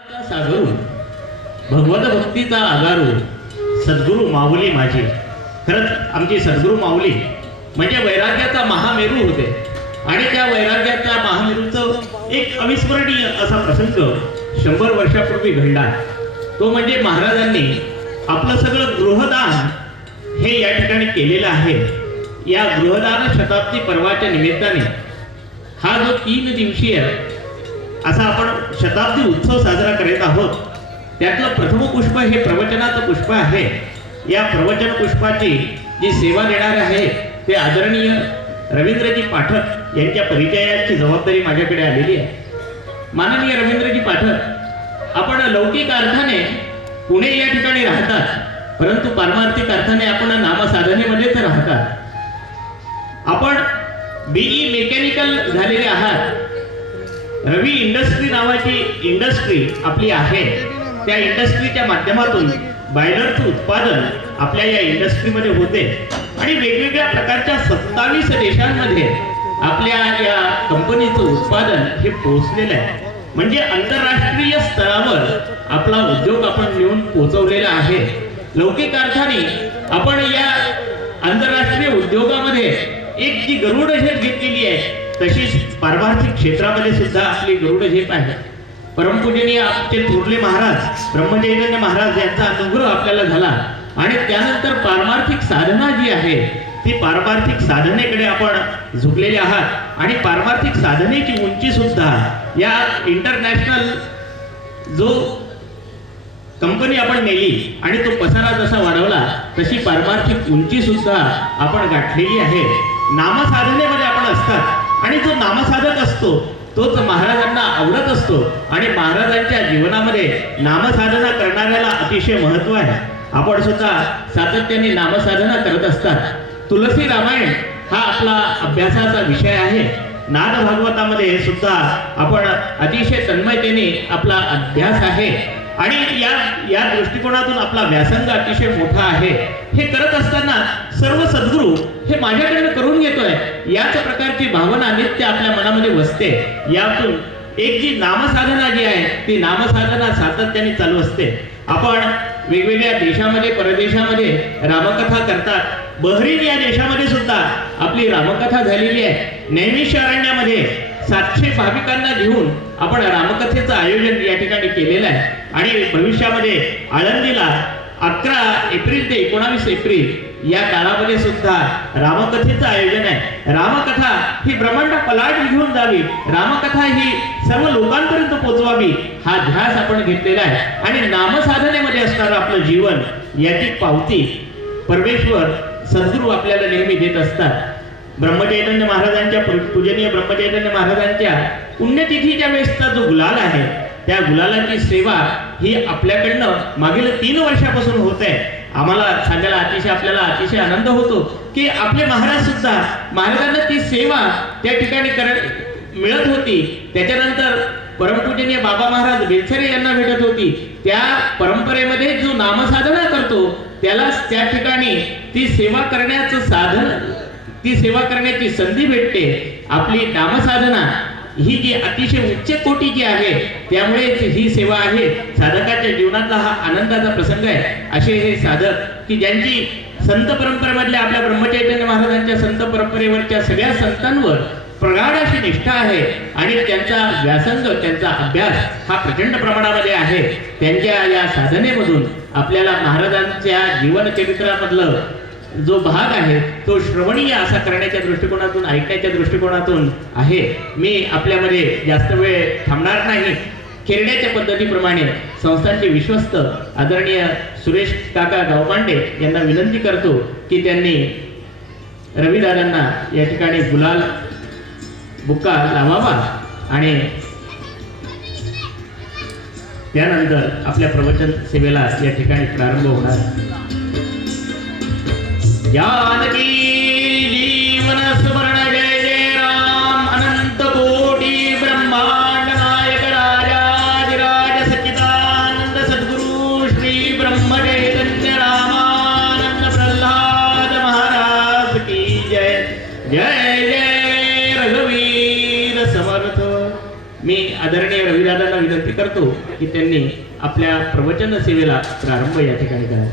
सागरू भगवत भक्तीचा आगारू सद्गुरू माऊली माझी. खरंच आमची सद्गुरू माऊली म्हणजे वैराग्याचा महामेरू होते आणि त्या वैराग्याच्या महामेरूचं एक अविस्मरणीय असा प्रसंग 100 वर्षापूर्वी घडला. तो म्हणजे महाराजांनी आपलं सगळं गृहदान हे या ठिकाणी केलेलं आहे. या गृहदान शताब्दी पर्वाच्या निमित्ताने हा जो 3 दिवसीय असा आपण शताब्दी उत्सव साजरा करत आहोत. त्यातलं प्रथम पुष्प हे प्रवचनाचं पुष्प आहे. या प्रवचन पुष्पाची जी सेवा देणार आहे ते आदरणीय रवींद्रजी पाठक यांच्या परिचयाची जबाबदारी माझ्याकडे आलेली आहे. माननीय रवींद्रजी पाठक, आपण लौकिक अर्थाने पुणे या ठिकाणी राहतात, परंतु पारमार्थिक अर्थाने आपण नामसाधनेमध्येच राहतात. आपण बीई मेकॅनिकल झालेले आहात. रवी इंडस्ट्री नावाची इंडस्ट्री आपली आहे. त्या इंडस्ट्रीच्या माध्यमातून बॉयलरचं उत्पादन आपल्या या इंडस्ट्रीमध्ये होते आणि वेगवेगळ्या प्रकारच्या 27 देशांमध्ये आपल्या या कंपनीचं उत्पादन हे पोहोचलेलं आहे. म्हणजे आंतरराष्ट्रीय स्तरावर आपला उद्योग आपण नेऊन पोहोचवलेला आहे. लौकिक अर्थाने आपण या आंतरराष्ट्रीय उद्योगामध्ये एक जी गरुड झेप घेतलेली आहे, तशीच पारमार्थिक क्षेत्रामध्ये सुद्धा आपली गरुड झेप आहे. परमपूजनीय आपले थोरले महाराज ब्रह्मचैतन्य महाराज यांचा अनुग्रह आपल्याला झाला आणि त्यानंतर पारमार्थिक साधना जी आहे ती पारमार्थिक साधनेकडे आपण झुकलेले आहात. आणि पारमार्थिक साधनेची उंची सुद्धा या इंटरनॅशनल जो कंपनी आपण नेली आणि तो पसारा जसा वाढवला तशी पारमार्थिक उंची सुद्धा आपण गाठलेली आहे. नामसाधनेमध्ये आपण असतात आणि जो नामसाधक असतो तोच महाराजांना आवडत असतो आणि महाराजांच्या जीवनामध्ये नामसाधना करणाऱ्याला अतिशय महत्व आहे. आपण सुद्धा सातत्याने नामसाधना करत असतात. तुलसी रामायण हा आपला अभ्यासाचा विषय आहे. नाद भागवतामध्ये सुद्धा आपण अतिशय तन्मयतेने आपला अभ्यास आहे आणि या दृष्टिकोनातून आपला व्यासंग अतिशय मोठा आहे. हे करत असताना सर्व सद्गुरू हे माझ्याकडे करून घेतोय याच प्रकारची भावना नित्य आपल्या मनामध्ये वसते. यातून एक जी नामसाधना जी आहे ती नामसाधना सातत्याने चालू असते. आपण वेगवेगळ्या देशामध्ये परदेशामध्ये रामकथा करतात. बहरीन या देशामध्ये सुद्धा आपली रामकथा झालेली आहे. नैमिष अरण्यामध्ये 700 भाविकांना घेऊन आपण रामकथेचं आयोजन या ठिकाणी केलेलं आहे आणि भविष्यामध्ये आळंदीला 11 एप्रिल ते 19 एप्रिल या काळामध्ये सुद्धा रामकथेचं आयोजन आहे. रामकथा ही ब्रह्मांड पलाट घेऊन जावी, रामकथा ही सर्व लोकांपर्यंत पोहोचवावी हा ध्यास आपण घेतलेला आहे. आणि नामसाधनेमध्ये असणारं आपलं जीवन याची पावती परमेश्वर सद्गुरू आपल्याला नेहमी देत असतात. ब्रह्मचैतन्य महाराजांच्या पूजनीय ब्रह्मचैतन्य महाराजांच्या पुण्यतिथीच्या वेळेसचा जो गुलाल आहे त्या गुलालाची सेवा ही आपल्याकडनं मागील 3 वर्षापासून होत आहे. आम्हाला सांगायला आपल्याला अतिशय आनंद होतो की आपले महाराज सुद्धा महाराजांना ती सेवा त्या ठिकाणी मिळत होती. त्याच्यानंतर परमपूजनीय बाबा महाराज बेलसरे यांना भेटत होती. त्या परंपरेमध्ये जो नामसाधना करतो त्यालाच त्या ठिकाणी ती सेवा करण्याचं साधन, ती सेवा करण्याची संधी भेटते. आपली नामसाधना ही जी अतिशय उच्च कोटीची आहे त्यामुळे ही सेवा आहे. साधकाच्या जीवनातला हा आनंदाचा प्रसंग आहे. असे हे साधक की ज्यांची संत परंपरेमधल्या आपल्या ब्रह्मचैतन्य महाराजांच्या संत परंपरेवरच्या सगळ्या संतांवर प्रगाढ अशी निष्ठा आहे आणि त्यांचा व्यासंग, त्यांचा अभ्यास हा प्रचंड प्रमाणामध्ये आहे. त्यांच्या या साधनेमधून आपल्याला महाराजांच्या जीवनचरित्रामधलं जो भाग आहे तो श्रवणीय असा करण्याच्या दृष्टिकोनातून, ऐकण्याच्या दृष्टिकोनातून आहे. मी आपल्यामध्ये जास्त वेळ थांबणार नाही. खेरड्याच्या पद्धतीप्रमाणे संस्थांचे विश्वस्त आदरणीय सुरेश काका गावपांडे यांना विनंती करतो की त्यांनी रविदादांना या ठिकाणी गुलाल बुक्का लावावा आणि त्यानंतर आपल्या प्रवचन सेवेला या ठिकाणी प्रारंभ होणार. जानकी जीवन स्मरण जय जय राम. अनंत कोटी ब्रह्मांड नायक राजाधिराज सच्चिदानंद सद्गुरु श्री ब्रह्मचैतन्य रामानंद प्रल्हाद महाराज की जय. जय जय रघुवीर समर्थ. मी आदरणीय रविदादांना विनंती करतो की त्यांनी आपल्या प्रवचन सेवेला प्रारंभ या ठिकाणी करावा.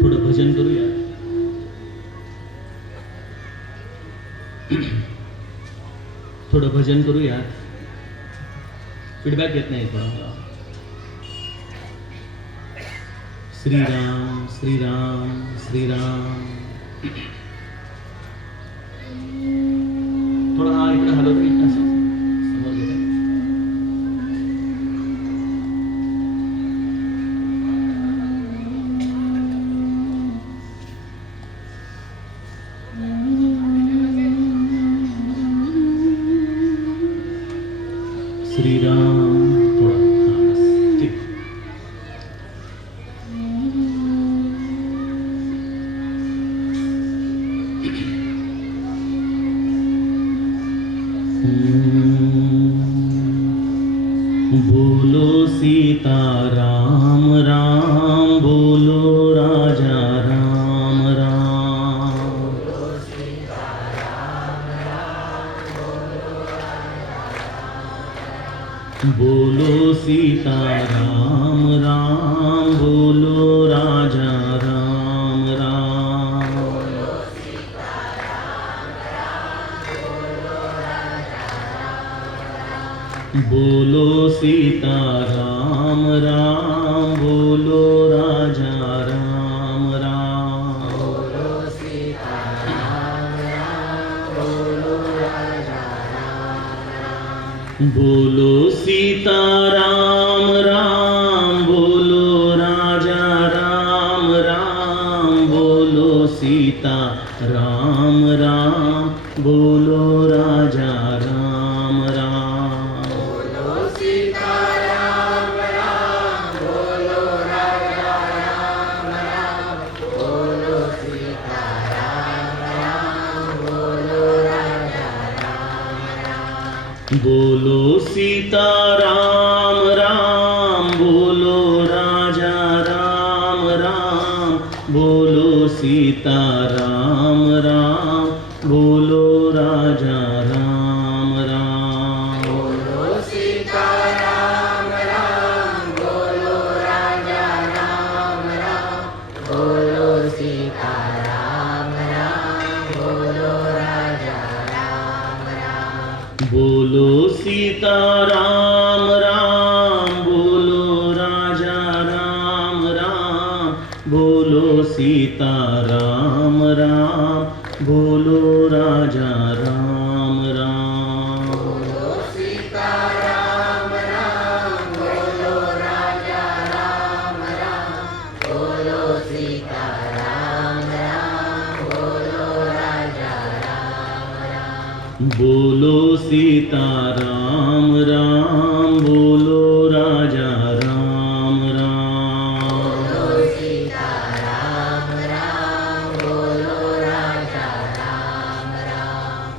थोडं भजन करूया. थोडं भजन करूया. फीडबॅक येत नाही मला. श्रीराम श्रीराम श्रीराम. थोडं हा इकडे हलवतो की असं समोर घेता. श्रीराम थोड़ा हाँ बस ठीक. बोलो सीता राम राम बोलो राजा राम राम. बोलो सीता राम राम बोलो राजा राम राम. बोलो सीता राम राम बोलो राजा राम राम. बोलो सीता राम राम बोलो राजा राम राम. बोलो सीता राम राम बोलो राजा राम राम. बोलो सीता राम राम बोलो राजा राम राम. बोलो सीता राम राम बोलो राजा राम राम. बोलो सीता राम राम बोलो राजा राम राम. बोलो सीता राम राम बोलो राजा राम राम. बोलो सीता राम राम बोलो राजा राम राम. बोलो सीता राम राम बोलो राजा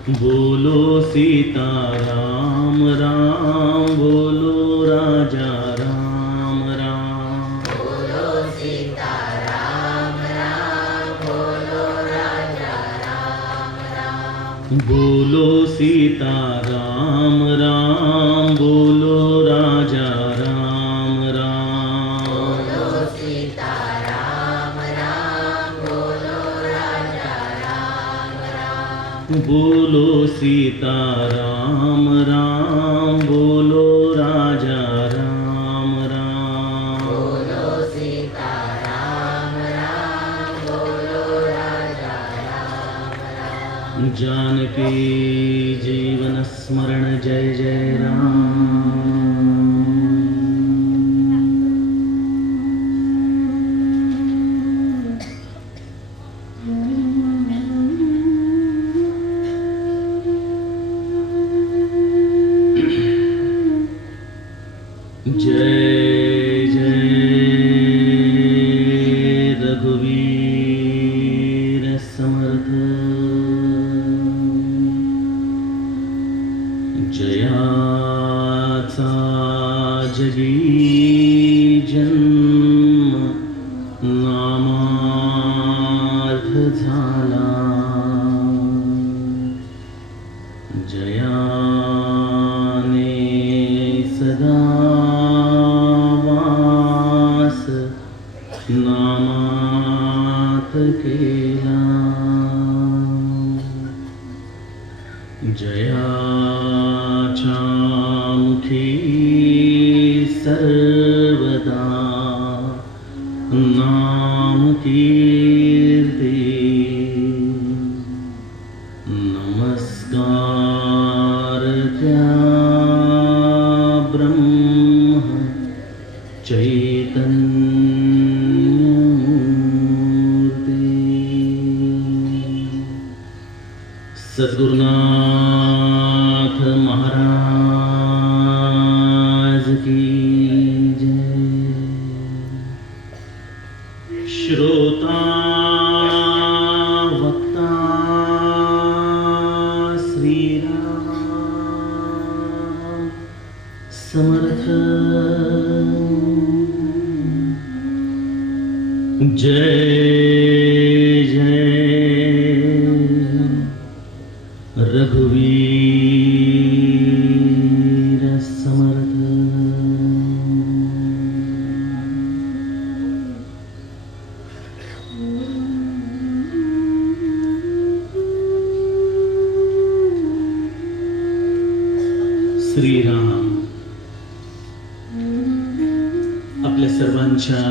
राम राम. बोलो सीता राम राम बोलो राजा राम राम. बोलो सीता राम राम बोलो राजा राम राम. जानकी जीवन स्मरण जय जय राम. जय जय रघुवीर समर्थ. जयाचा जगी जन्म नामार्थ झाला, जयाने सदा वास नामात केला, जयाच्या मुखी सर्वदा नाम कीर्ती, नमस्कार त्या ब्रह्म चैतन्यमूर्ती. सद्गुरुनाथ महाराज की जय. श्रोता वक्ता श्रीराम समर्थ. जय जय रघुवीर समर्थ. श्रीराम आपल्या सर्वांच्या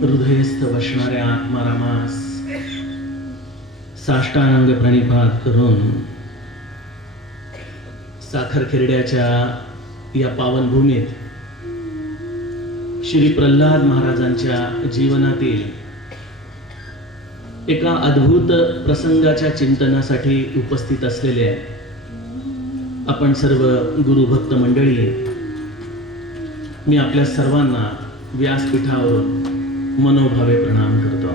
हृदयस्थ बसणाऱ्या आत्मारामास साष्टांग प्रणिपात करून साखर खेरड्याच्या या पावनभूमीत श्री प्रल्हाद महाराजांच्या जीवनातील एका अद्भुत प्रसंगाच्या चिंतनासाठी उपस्थित असलेले आपण सर्व गुरुभक्त मंडळी, मी आपल्या सर्वांना व्यासपीठावरून मनोभावे प्रणाम करतो.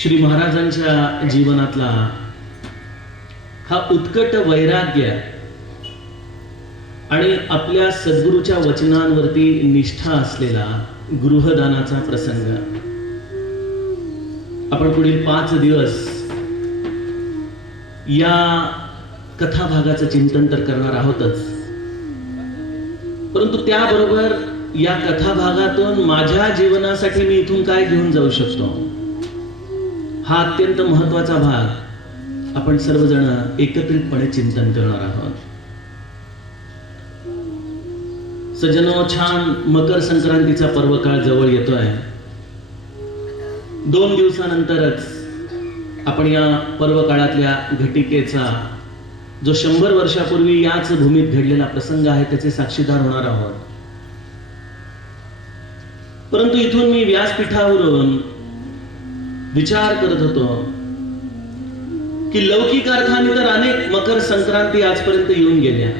श्री महाराजांच्या जीवनातला हा उत्कट वैराग्य आणि आपल्या सद्गुरूच्या वचनांवरती निष्ठा असलेला गृहदानाचा प्रसंग आपण पुढील 5 दिवस या कथाभागाचं चिंतन तर करणार आहोतच, परंतु त्याबरोबर या कथाभागातून माझ्या जीवनासाठी मी इथून काय घेऊन जाऊ शकतो, हा अत्यंत महत्वाचा भाग आपण सर्वजण एकत्रितपणे चिंतन करणार आहोत. सज्जनो, छान मकर संक्रांतीचा पर्वकाळ जवळ येतोय. 2 दिवसानंतरच आपण या पर्व काळातल्या घटिकेचा जो 100 वर्षापूर्वी याच भूमीत घडलेला प्रसंग आहे त्याचे साक्षीदार होणार आहोत. परंतु इथून मी व्यासपीठावरून विचार करत होतो की लौकिक अर्थाने तर अनेक मकर संक्रांती आजपर्यंत येऊन गेल्या.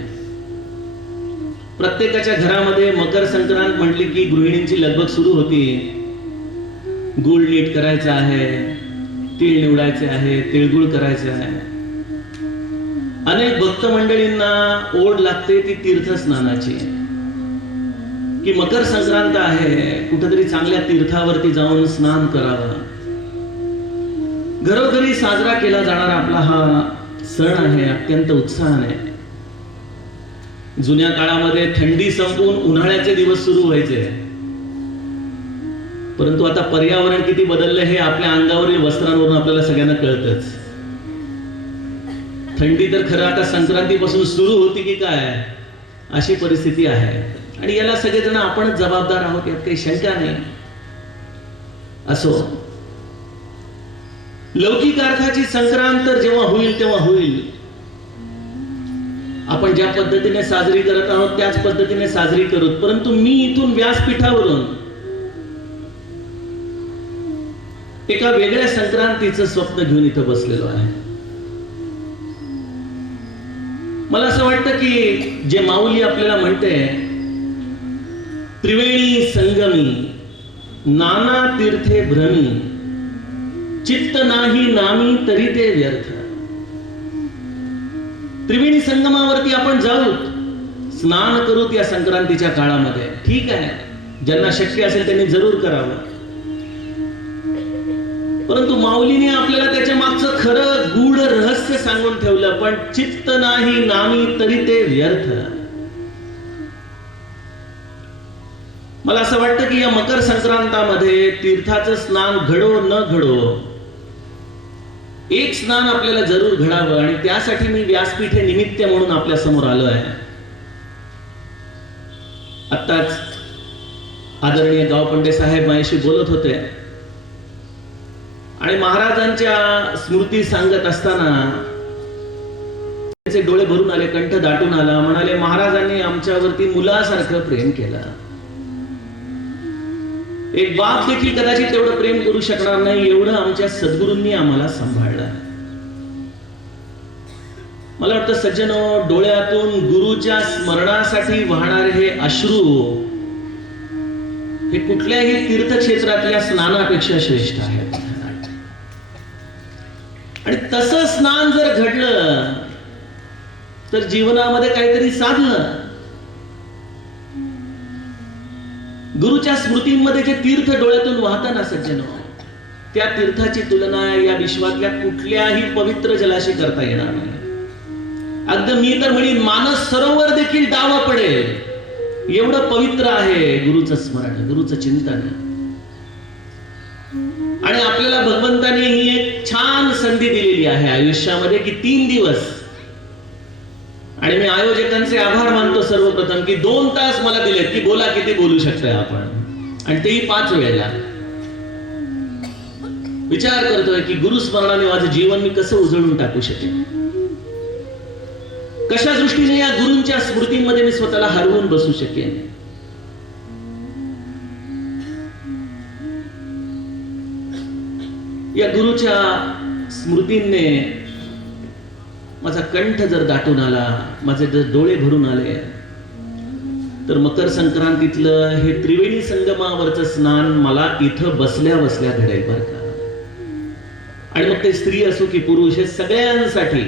प्रत्येकाच्या घरामध्ये मकर संक्रांत म्हटली की गृहिणींची लगबग सुरू होती. गुळ नीट करायचा आहे, तीळ निवडायचे आहे, तिळगुळ करायचे आहे. अनेक भक्त मंडळींना ओढ लागते ती तीर्थस्नानाची, की मकर संक्रांत आहे, कुठेतरी चांगल्या तीर्थावरती जाऊन स्नान करावं. घरोघरी साजरा केला जाणारा आपला हा सण आहे अत्यंत उत्साहाने. जुन्या काळामध्ये थंडी संपून उन्हाळ्याचे दिवस सुरू व्हायचे, परंतु आता पर्यावरण किती बदलले हे आपल्या अंगावरील वस्त्रांवरून आपल्याला सगळ्यांना कळतच. थंडी तर खरं आता संक्रांतीपासून सुरू होती की काय अशी परिस्थिती आहे, आणि याला सगळेजण आपणच जबाबदार आहोत, यात काही शंका नाही. असो, लौकिक अर्थाची संक्रांत तर जेव्हा होईल तेव्हा होईल. आपण ज्या पद्धतीने साजरी करत आहोत त्याच पद्धतीने साजरी करू. परंतु मी इथून व्यासपीठावरून एका वेगळ्या संक्रांतीचं स्वप्न घेऊन इथं बसलेलो आहे. मला असं वाटतं की जे माऊली आपल्याला म्हणते, त्रिवेणी संगमी नाना तीर्थे भ्रमी चित्त नाही नामी तरी ते व्यर्थ. त्रिवेणी संगमावरती आपण जाऊ, स्नान करूत या संक्रांतीच्या काळामध्ये. ठीक आहे, ज्यांना शक्य असेल त्यांनी जरूर करावं. परंतु माऊलीने आपल्याला त्याच्या मागचं खरं गूढ रहस्य सांगून ठेवलं. पण चित्त नाही नामी तरी ते व्यर्थ. मला असं वाटतं की या मकर संक्रांतामध्ये तीर्थाचं स्नान घडो न घडो, एक स्नान आपल्याला जरूर घडावं. आणि त्यासाठी मी व्यासपीठ हे निमित्त म्हणून आपल्या समोर आलो आहे. आत्ताच आदरणीय गावपंडे साहेब माझ्याशी बोलत होते आणि महाराजांच्या स्मृती सांगत असताना त्याचे डोळे भरून आले, कंठ दाटून आला. म्हणाले, महाराजांनी आमच्यावरती मुलासारखं प्रेम केलं. एक बाप देखील कदाचित तेवढं प्रेम करू शकणार नाही, एवढं आमच्या सद्गुरूंनी आम्हाला सांभाळलं. मला वाटतं सज्जनो, डोळ्यातून गुरुच्या स्मरणासाठी वाहणारे हे अश्रू हे कुठल्याही तीर्थक्षेत्रातल्या स्नानापेक्षा श्रेष्ठ आहे. आणि तसं स्नान जर घडलं तर जीवनामध्ये काहीतरी साधलं. गुरुच्या स्मृतींमध्ये जे तीर्थ डोळ्यातून वाहताना सज्जनो, त्या तीर्थाची तुलना या विश्वातल्या कुठल्याही पवित्र जलाशी करता येणार नाही. अगदी मी तर म्हणेन मानस सरोवर देखील डावा पडेल एवढं पवित्र आहे गुरुचं स्मरण, गुरुचं चिंतन. आणि आपल्याला भगवंताने ही एक छान संधी दिलेली आहे आयुष्यामध्ये की 3 दिवस. आणि मी आयोजकांचे आभार मानतो सर्वप्रथम की 2 तास मला दिलेत की बोला, किती बोलू शकताय आपण, आणि तेही 5 वेळेला. विचार करतोय की गुरुस्मरणाने माझं जीवन मी कसं उजळून टाकू शकेन, कशा दृष्टीने या गुरूंच्या स्मृतींमध्ये मी स्वतःला हरवून बसू शकेन. या गुरुच्या स्मृतींनी माझा कंठ जर दाटून आला, माझे जर डोळे भरून आले, तर मकर संक्रांतीतलं हे त्रिवेणी संगमावरचं स्नान मला इथं बसल्या बसल्या घडेल बरं का. आणि मग ते स्त्री असो की पुरुष, हे सगळ्यांसाठी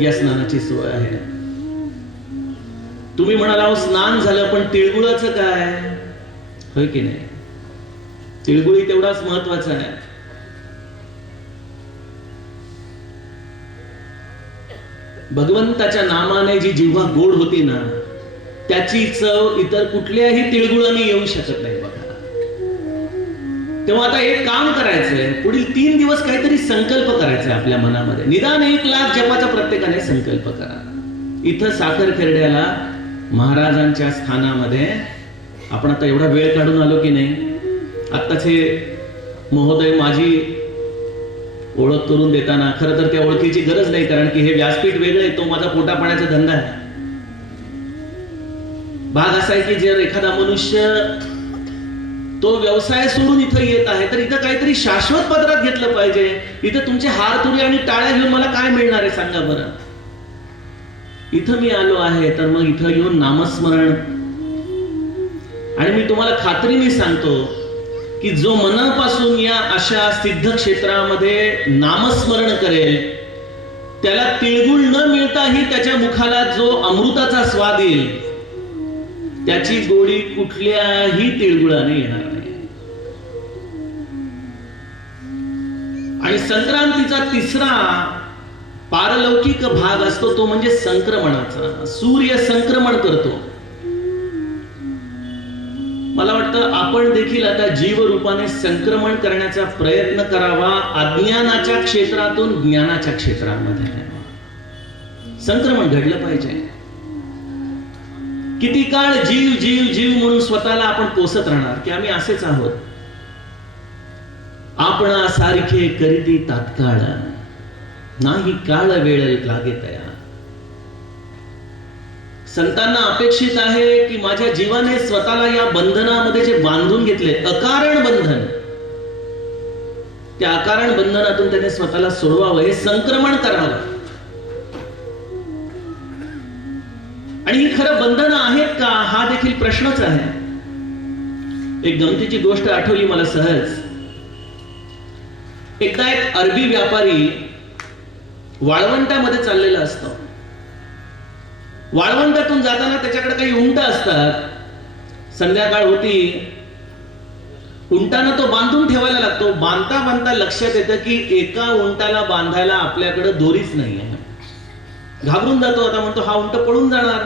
या स्नानाची सोय आहे. तुम्ही म्हणाला, अहो स्नान झालं पण तिळगुळाचं काय, होय की नाही? तिळगुळी तेवढाच महत्वाचा आहे. भगवंताच्या नामाने जी जिव्हा गोड होती ना, त्याची चव इतर कुठल्याही तिळगुळाने येऊ शकत नाही बघा. तेव्हा आता एक काम करायचंय, पुढील 3 दिवस काहीतरी संकल्प करायचा आपल्या मनामध्ये. निदान 1 लाख जपाचा प्रत्येकाने संकल्प करा. इथं साखर खेरड्याला महाराजांच्या स्थानामध्ये आपण आता एवढा वेळ काढून आलो की नाही. आत्ताच हे महोदय माझी ओळख करून देताना, खरं तर त्या ओळखीची गरज नाही, कारण की हे व्यासपीठ वेगळं आहे, तो माझा पोटा पाण्याचा धंदा आहे. भाग असा आहे की जर एखादा मनुष्य तो व्यवसाय सोडून इथं येत आहे तर इथं काहीतरी शाश्वत पदरात घेतलं पाहिजे. इथं तुमचे हार तुरी आणि टाळ्या घेऊन मला काय मिळणार आहे सांगा बरं. इथं मी आलो आहे तर मग इथं येऊन नामस्मरण. आणि मी तुम्हाला खात्रीने सांगतो की जो मनापासून या अशा सिद्ध क्षेत्रामध्ये नामस्मरण करेल, त्याला तिळगुळ न मिळताही त्याच्या मुखाला जो अमृताचा स्वाद येईल, त्याची गोडी कुठल्याही तिळगुळाने येणार नाही. आणि संक्रांतीचा 3रा पारलौकिक भाग असतो तो म्हणजे संक्रमणाचा. सूर्य संक्रमण करतो. मला वाटतं आपण देखील आता जीवरूपाने संक्रमण करण्याचा प्रयत्न करावा. अज्ञानाच्या क्षेत्रातून ज्ञानाच्या क्षेत्रामध्ये संक्रमण घडलं पाहिजे. किती काळ जीव जीव जीव म्हणून स्वतःला आपण कोसत राहणार की आम्ही असेच आहोत. आपणा सारखे करीती तात्काळ, नाही काळ वेळ लागे तया. संतांना अपेक्षित आहे की माझ्या जीवाने स्वतःला या बंधनामध्ये जे बांधून घेतले, अकारण बंधन, त्या अकारण बंधनातून त्याने स्वतःला सोडवावं, हे संक्रमण करावं. आणि ही खरं बंधनं आहेत का, हा देखील प्रश्नच आहे. एक गमतीची गोष्ट आठवली मला सहज. एकदा एक अरबी व्यापारी वाळवंटामध्ये चाललेला असतो. वाळवंटातून जाताना त्याच्याकडे काही उंट असतात. संध्याकाळ होती, उंटानं तो बांधून ठेवायला लागतो. बांधता बांधता लक्षात येतं की एका उंटाला बांधायला आपल्याकडे दोरीच नाही आहे. घाबरून जातो. आता म्हणतो हा उंट पळून जाणार.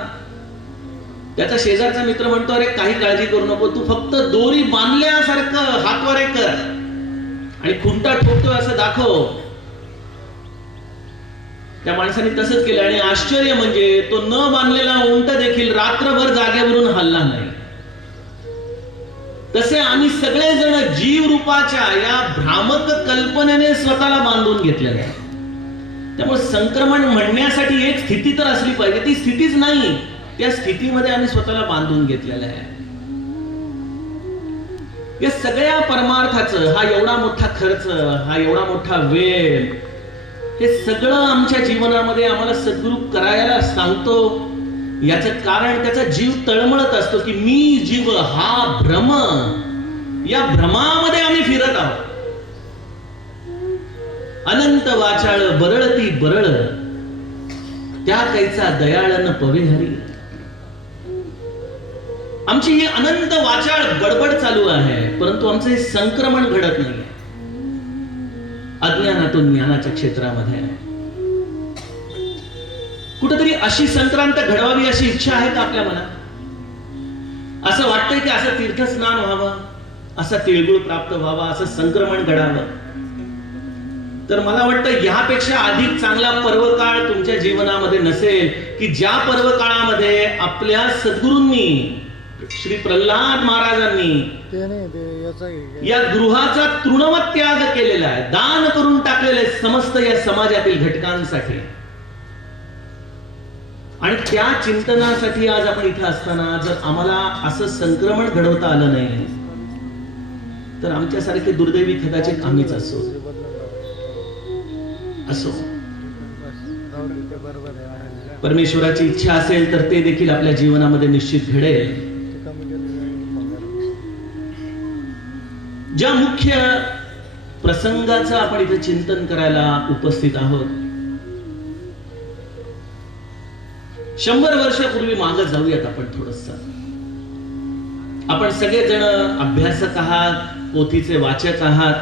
त्याचा शेजारचा मित्र म्हणतो, अरे काही काळजी करू नको, तू फक्त दोरी बांधल्यासारखं हातवारे कर आणि खुंटा ठोकतोय असं दाखव. त्या माणसाने तसंच केलं आणि आश्चर्य म्हणजे तो न बांधलेला उंट देखील रात्रभर जागेवरून हलला नाही. तसे आम्ही सगळेजण जीव रूपाच्या या भ्रामक कल्पनेने स्वतःला बांधून घेतलेले आहे. त्यामुळे संक्रमण म्हणण्यासाठी एक स्थिती तर असली पाहिजे, ती स्थितीच नाही. त्या स्थितीमध्ये आम्ही स्वतःला बांधून घेतलेलं आहे. या सगळ्या परमार्थाचं, हा एवढा मोठा खर्च, हा एवढा मोठा वेळ, हे सगळं आमच्या जीवनामध्ये आम्हाला सद्गुरू करायला सांगतो. याचं कारण त्याचा जीव तळमळत असतो की मी जीव हा भ्रम, या भ्रमामध्ये आम्ही फिरत आहोत. अनंत वाचाळ बरळती बरळ, त्या कैचा दयाळन पवे हरी. आमची ही अनंत वाचाळ गडबड चालू आहे, परंतु आमचं हे संक्रमण घडत नाहीये. अज्ञानातून ज्ञानाच्या क्षेत्रामध्ये कुठेतरी अशी संक्रांत घडवावी अशी इच्छा आहे का आपल्या मनात? असं वाटतंय की असं तीर्थस्नान व्हावं, असा तिळगुळ प्राप्त व्हावा, असं संक्रमण घडावं. तर मला वाटतं यापेक्षा अधिक चांगला पर्वकाळ तुमच्या जीवनामध्ये नसेल की ज्या पर्वकाळामध्ये आपल्या सद्गुरूंनी, श्री प्रल्हाद महाराजांनी या गृहाचा तृणवत त्याग केलेला आहे, दान करून टाकलेले समस्त या समाजातील घटकांसाठी. आणि त्या चिंतनासाठी आज आपण इथं असताना जर आम्हाला असं संक्रमण घडवता आलं नाही तर आमच्यासारखे दुर्दैवी कदाचित आम्हीच असो. परमेश्वराची इच्छा असेल तर ते देखील आपल्या जीवनामध्ये निश्चित घडेल. ज्या मुख्य प्रसंगाचं आपण इथे चिंतन करायला उपस्थित आहोत, 100 वर्षापूर्वी मागे जाऊयात आपण थोडस. आपण सगळेजण अभ्यासक आहात, पोथीचे वाचक आहात,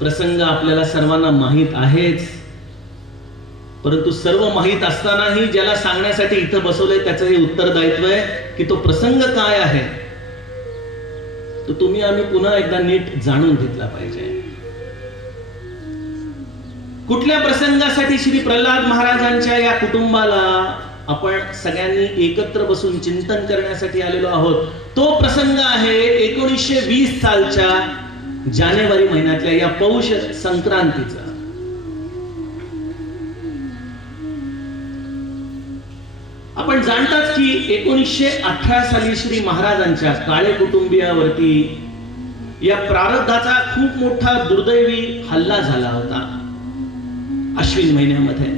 प्रसंग आपल्याला सर्वांना माहीत आहेच. परंतु सर्व माहीत असतानाही ज्याला सांगण्यासाठी इथं बसवलंय त्याचं हे उत्तरदायित्व आहे की तो प्रसंग काय आहे तो तुम्ही आम्ही पुन्हा एकदा नीट जाणून घेतला पाहिजे. कुठल्या प्रसंगासाठी श्री प्रल्हाद महाराजांच्या या कुटुंबाला आपण सगळ्यांनी एकत्र बसून चिंतन करण्यासाठी आलेलो आहोत? तो प्रसंग आहे 1920 सालच्या जानेवारी महिन्यातल्या या पौष संक्रांतीचा. आपण जाणतात की 1918 साली श्री महाराजांच्या काळे कुटुंबियावरती या प्रारब्धाचा खूप मोठा दुर्दैवी हल्ला झाला होता. अश्विन महिन्यामध्ये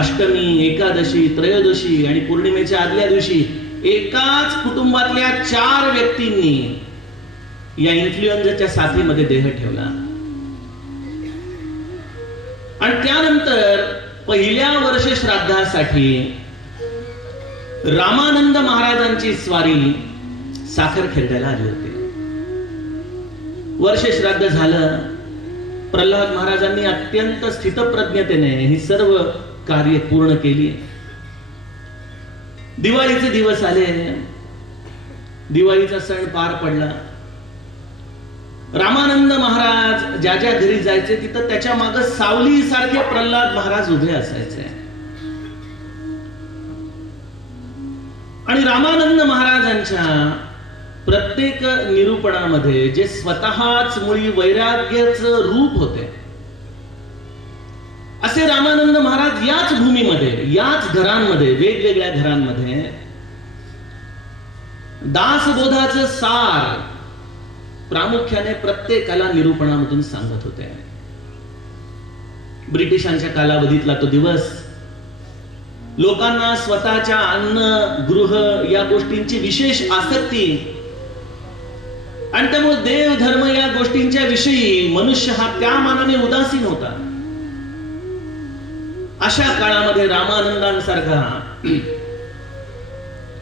अष्टमी, एकादशी, त्रयोदशी आणि पौर्णिमेच्या आदल्या दिवशी एकाच कुटुंबातल्या 4 व्यक्तींनी या इन्फ्लुएन्झाच्या साथीमध्ये देह ठेवला. आणि त्यानंतर पहिल्या वर्ष श्राद्धासाठी रामानंद महाराजांची स्वारी साखर खेरड्याला आली होती. वर्ष श्राद्ध झालं. प्रल्हाद महाराजांनी अत्यंत स्थितप्रज्ञतेने ही सर्व कार्य पूर्ण केली. दिवाळीचे दिवस आले. दिवाळीचा सण पार पडला. रामानंद महाराज ज्या ज्या घरी जायचे तिथं त्याच्या मागे सावली सारखे प्रल्हाद महाराज उभे असायचे. आणि रामानंद महाराजांच्या प्रत्येक निरूपणामध्ये जे स्वतःच मुळी वैराग्याचं रूप होते, असे रामानंद महाराज याच भूमीमध्ये, याच घरांमध्ये, वेगवेगळ्या घरांमध्ये दासबोधाचं सार प्रामुख्याने प्रत्येकाला निरूपणामधून सांगत होते. ब्रिटिशांच्या कालावधीतला तो दिवस. लोकांना स्वतःच्या अन्न, गृह या गोष्टींची विशेष आसक्ती आणि त्यामुळे देव धर्म या गोष्टींच्या विषयी मनुष्य हा त्या मानाने उदासीन होता. अशा काळामध्ये रामानंदांसारखा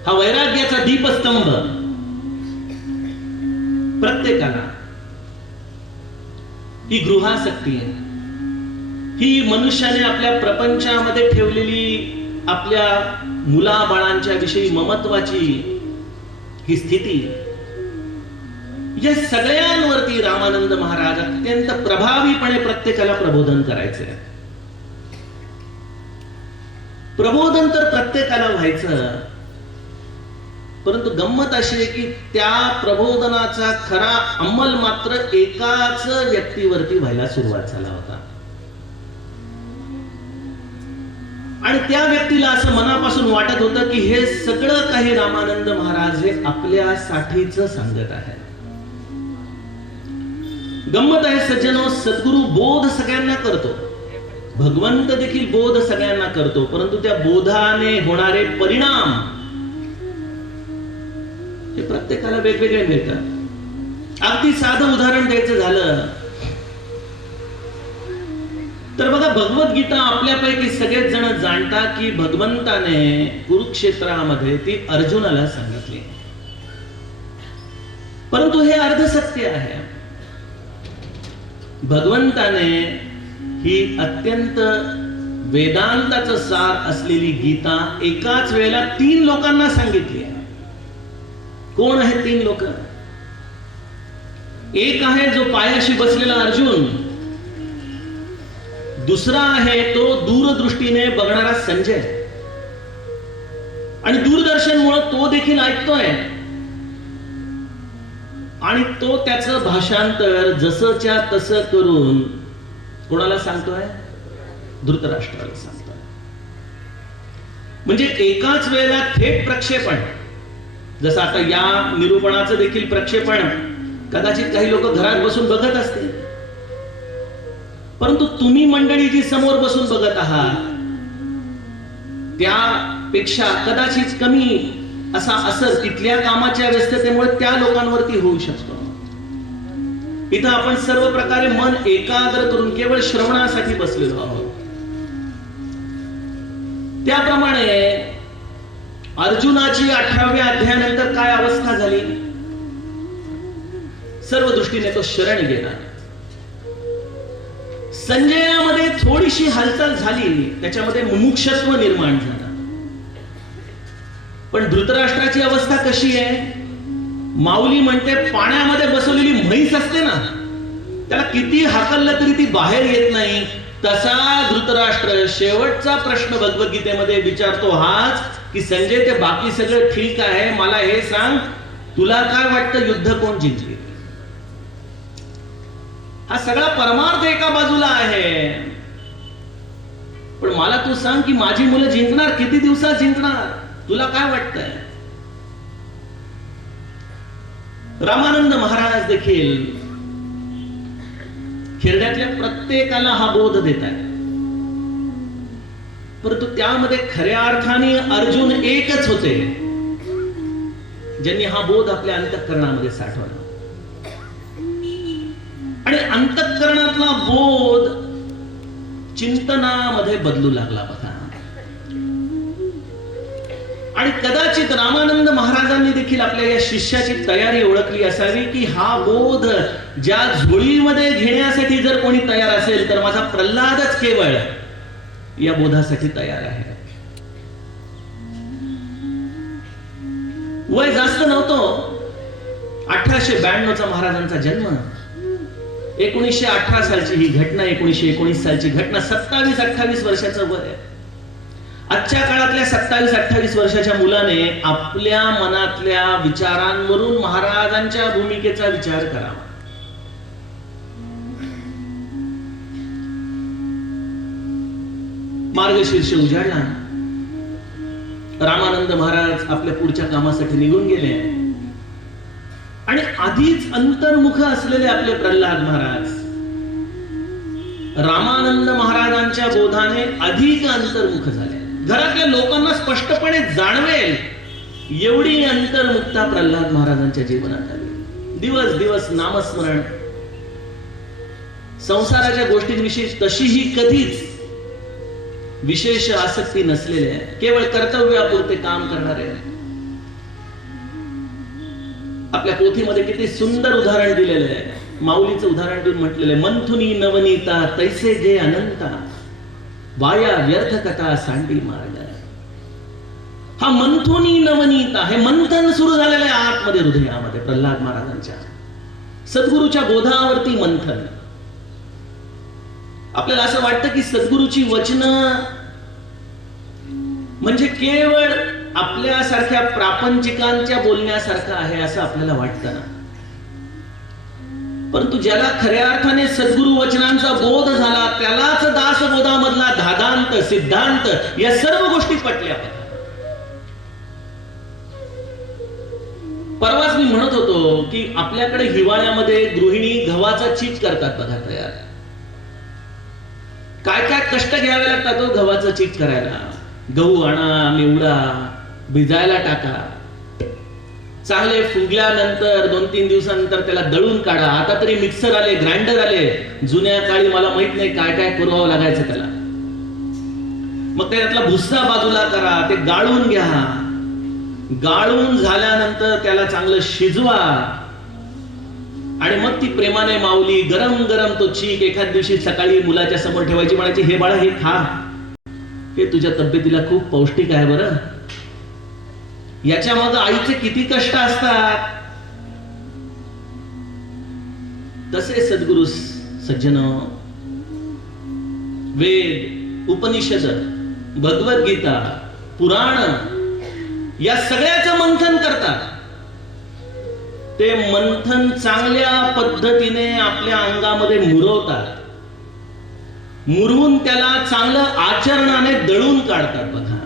हा वैराग्याचा दीपस्तंभ प्रत्येकाला, ही गृहासक्ती आहे, ही मनुष्याने आपल्या प्रपंचामध्ये ठेवलेली आपल्या मुलाबाळांच्या विषयी ममत्वाची ही स्थिती, या सगळ्यांवरती रामानंद महाराज अत्यंत प्रभावीपणे प्रत्येकाला प्रबोधन करायचे. प्रबोधन तर प्रत्येकाला व्हायचं, परंतु गंमत अशी आहे की त्या प्रबोधनाचा खरा अंमल मात्र एकाच व्यक्तीवरती व्हायला सुरुवात झाला होता. आणि त्या व्यक्तीला असं मनापासून वाटत होतं की हे सगळं काही रामानंद महाराज हे आपल्यासाठीच सांगत आहे. गंमत आहे सज्जनो, सद्गुरु बोध सगळ्यांना करतो, भगवंत देखील बोध सगळ्यांना करतो, परंतु त्या बोधाने होणारे परिणाम हे प्रत्येकाला वेगवेगळे मिळतात. अगदी साधं उदाहरण द्यायचं झालं तर बघा, भगवद्गीता आपल्यापैकी सगळेच जण जाणतात की भगवंताने कुरुक्षेत्रामध्ये ती अर्जुनाला सांगितली, परंतु हे अर्धसत्य आहे. भगवंताने ही अत्यंत वेदांताचं सार असलेली गीता एकाच वेळेला 3 लोकांना सांगितली आहे. कोण आहे 3 लोक? एक आहे जो पायाशी बसलेला अर्जुन, दुसरा आहे तो दूरदृष्टीने बघणारा संजय, आणि दूरदर्शनमुळे तो देखील ऐकतोय, आणि तो त्याचं भाषांतर जसंच्या तसं करून कोणाला सांगतोय? धृतराष्ट्राला सांगतोय. म्हणजे एकाच वेळेला थेट प्रक्षेपण, जसं आता या निरूपणाचं देखील प्रक्षेपण कदाचित काही लोक घरात बसून बघत असतील, परंतु तुम्ही मंडळी जी समोर बसून बघत आहात त्यापेक्षा कदाचित कमी असा असर तिथल्या कामाच्या व्यस्ततेमुळे त्या लोकांवरती होऊ शकतो. इथं आपण सर्व प्रकारे मन एकाग्र करून केवळ श्रवणासाठी बसलेलो आहोत. त्याप्रमाणे अर्जुनाची 18व्या अध्यायानंतर काय अवस्था झाली? सर्व दृष्टीने तो शरण गेला. संजयामध्ये थोडीशी हालचाल झाली, त्याच्यामध्ये मुमुक्षत्व निर्माण झाला. पण धृतराष्ट्राची अवस्था कशी आहे? माऊली म्हणते पाण्यामध्ये बसवलेली म्हैस असते ना, त्याला किती हाकललं तरी ती बाहेर येत नाही, तसा धृतराष्ट्र शेवटचा प्रश्न भगवद्गीतेमध्ये विचारतो हाच की संजय, ते बाकी सगळं ठीक आहे, मला हे सांग, तुला काय वाटतं युद्ध कोण जिंकले? हा सगळा परमार्थ एका बाजूला आहे, पण मला तू सांग की माझी मुलं जिंकणार, किती दिवसात जिंकणार, तुला काय वाटतंय? रामानंद महाराज देखील खेरड्यातल्या प्रत्येकाला हा बोध देत आहे, परंतु त्यामध्ये खऱ्या अर्थाने अर्जुन एकच होते ज्यांनी हा बोध आपल्या अंतःकरणामध्ये साठवला. आणि अंतःकरणातला बोध चिंतनामध्ये बदलू लागला बघा. आणि कदाचित रामानंद महाराजांनी देखील आपल्या या शिष्याची तयारी ओळखली असावी की हा बोध ज्या झोळीमध्ये घेण्यासाठी जर कोणी तयार असेल तर माझा प्रल्हादच केवळ या बोधासाठी तयार आहे. वय जास्त नव्हतं, 1892चा महाराजांचा जन्म, 1918 सालची ही घटना, 1919 सालची घटना, 27-28 वर्षाचं वय. आजच्या काळातल्या 27-28 वर्षाच्या मुलाने आपल्या मनातल्या विचारांवरून महाराजांच्या भूमिकेचा विचार करावा. मार्गशीर्ष उजाडला, रामानंद महाराज आपल्या पुढच्या कामासाठी निघून गेले, आणि आधीच अंतर्मुख असलेले आपले प्रल्हाद महाराज रामानंद महाराजांच्या बोधाने अधिक अंतर्मुख झाले. घरातल्या लोकांना स्पष्टपणे जाणवेल एवढी अंतर्मुखता प्रल्हाद महाराजांच्या जीवनात आली. दिवस दिवस नामस्मरण, संसाराच्या गोष्टींविषयी तशीही कधीच विशेष आसक्ती नसलेले आहे, केवळ कर्तव्यापुरते काम करणारे. आपल्या पोथीमध्ये किती सुंदर उदाहरण दिलेलं आहे. माऊलीचं उदाहरण देऊन म्हटलेलं आहे, मंथुनी नवनीता तैसे जे अनंता, वाया व्यर्थ कथा सांडी मार्ग. हा मंथुनी नवनीता, हे मंथन सुरू झालेलं आहे आतमध्ये, हृदयामध्ये. प्रल्हाद महाराजांच्या सद्गुरूच्या बोधावरती मंथन. आपल्याला असं वाटतं की सद्गुरूची वचनं म्हणजे केवळ आपल्यासारख्या प्रापंचिकांच्या बोलण्यासारखं आहे असं आपल्याला वाटतं ना. परंतु ज्याला खऱ्या अर्थाने सद्गुरु वचनांचा बोध झाला त्यालाच दासबोधामधला धादांत, सिद्धांत या सर्व गोष्टी पटल्या. परवाच मी म्हणत होतो की आपल्याकडे हिवाळ्यामध्ये गृहिणी गव्हाचा चीट करतात बघा तयार. काय काय कष्ट घ्यावे लागतात तो गव्हाचं चीट करायला. गहू आणा, निवडा, भिजायला टाका, चांगले फुगल्यानंतर 2-3 दिवसानंतर त्याला दळून काढा. आता तरी मिक्सर आले, ग्राइंडर आले. जुन्या काळी मला माहित नाही काय काय पुरवावं लागायचं त्याला. मग त्यातला भुस्सा बाजूला करा, ते गाळून घ्या. गाळून झाल्यानंतर त्याला चांगलं शिजवा आणि मग ती प्रेमाने माऊली गरम गरम तो चीक एखाद दिवशी सकाळी मुलाच्या समोर ठेवायची. म्हणायची, हे बाळा हे खा, हे तुझ्या तब्येतीला खूप पौष्टिक आहे बरं. याच्या मग आईचे किती कष्ट असतात. तसे सद्गुरु सज्जन वेद, उपनिषद, भगवद्गीता, पुराण या सगळ्याचं मंथन करतात. ते मंथन चांगल्या पद्धतीने आपल्या अंगामध्ये मुरवतात. मुरवून त्याला चांगलं आचरणाने दळून काढतात बघा.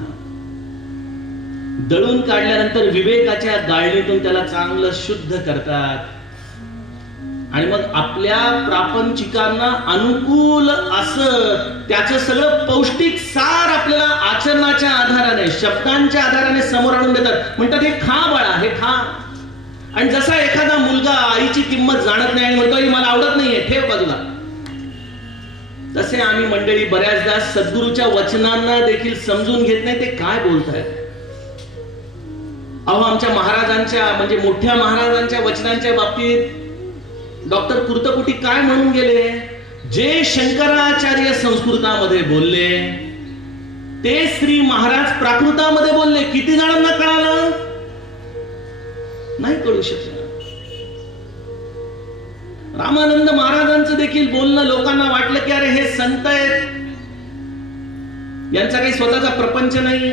दळून काढल्यानंतर विवेकाच्या गाळणीतून त्याला चांगलं शुद्ध करतात आणि मग आपल्या प्रापंचिकांना अनुकूल असं त्याचं सगळं पौष्टिक सार आपल्याला आचरणाच्या आधाराने, शब्दांच्या आधाराने समोर आणून देतात. म्हणतात, हे खा बाळा, हे खा. आणि जसा एखादा मुलगा आईची किंमत जाणत नाही आणि म्हणतो मला आवडत नाहीये, ठेव बाजूला, तसे आम्ही मंडळी बऱ्याचदा सद्गुरूच्या वचनांना देखील समजून घेत नाही ते काय बोलतायत. अहो, आमच्या महाराजांच्या म्हणजे मोठ्या महाराजांच्या वचनांच्या बाबतीत डॉक्टर कुर्तपुटी काय म्हणून गेले, जे शंकराचार्य संस्कृतामध्ये बोलले ते श्री महाराज प्राकृतामध्ये बोलले. किती जणांना कळालं? नाही कळू शकलं. रामानंद महाराजांचं देखील बोलणं लोकांना वाटलं की अरे हे संत आहेत, यांचा काही स्वतःचा प्रपंच नाही,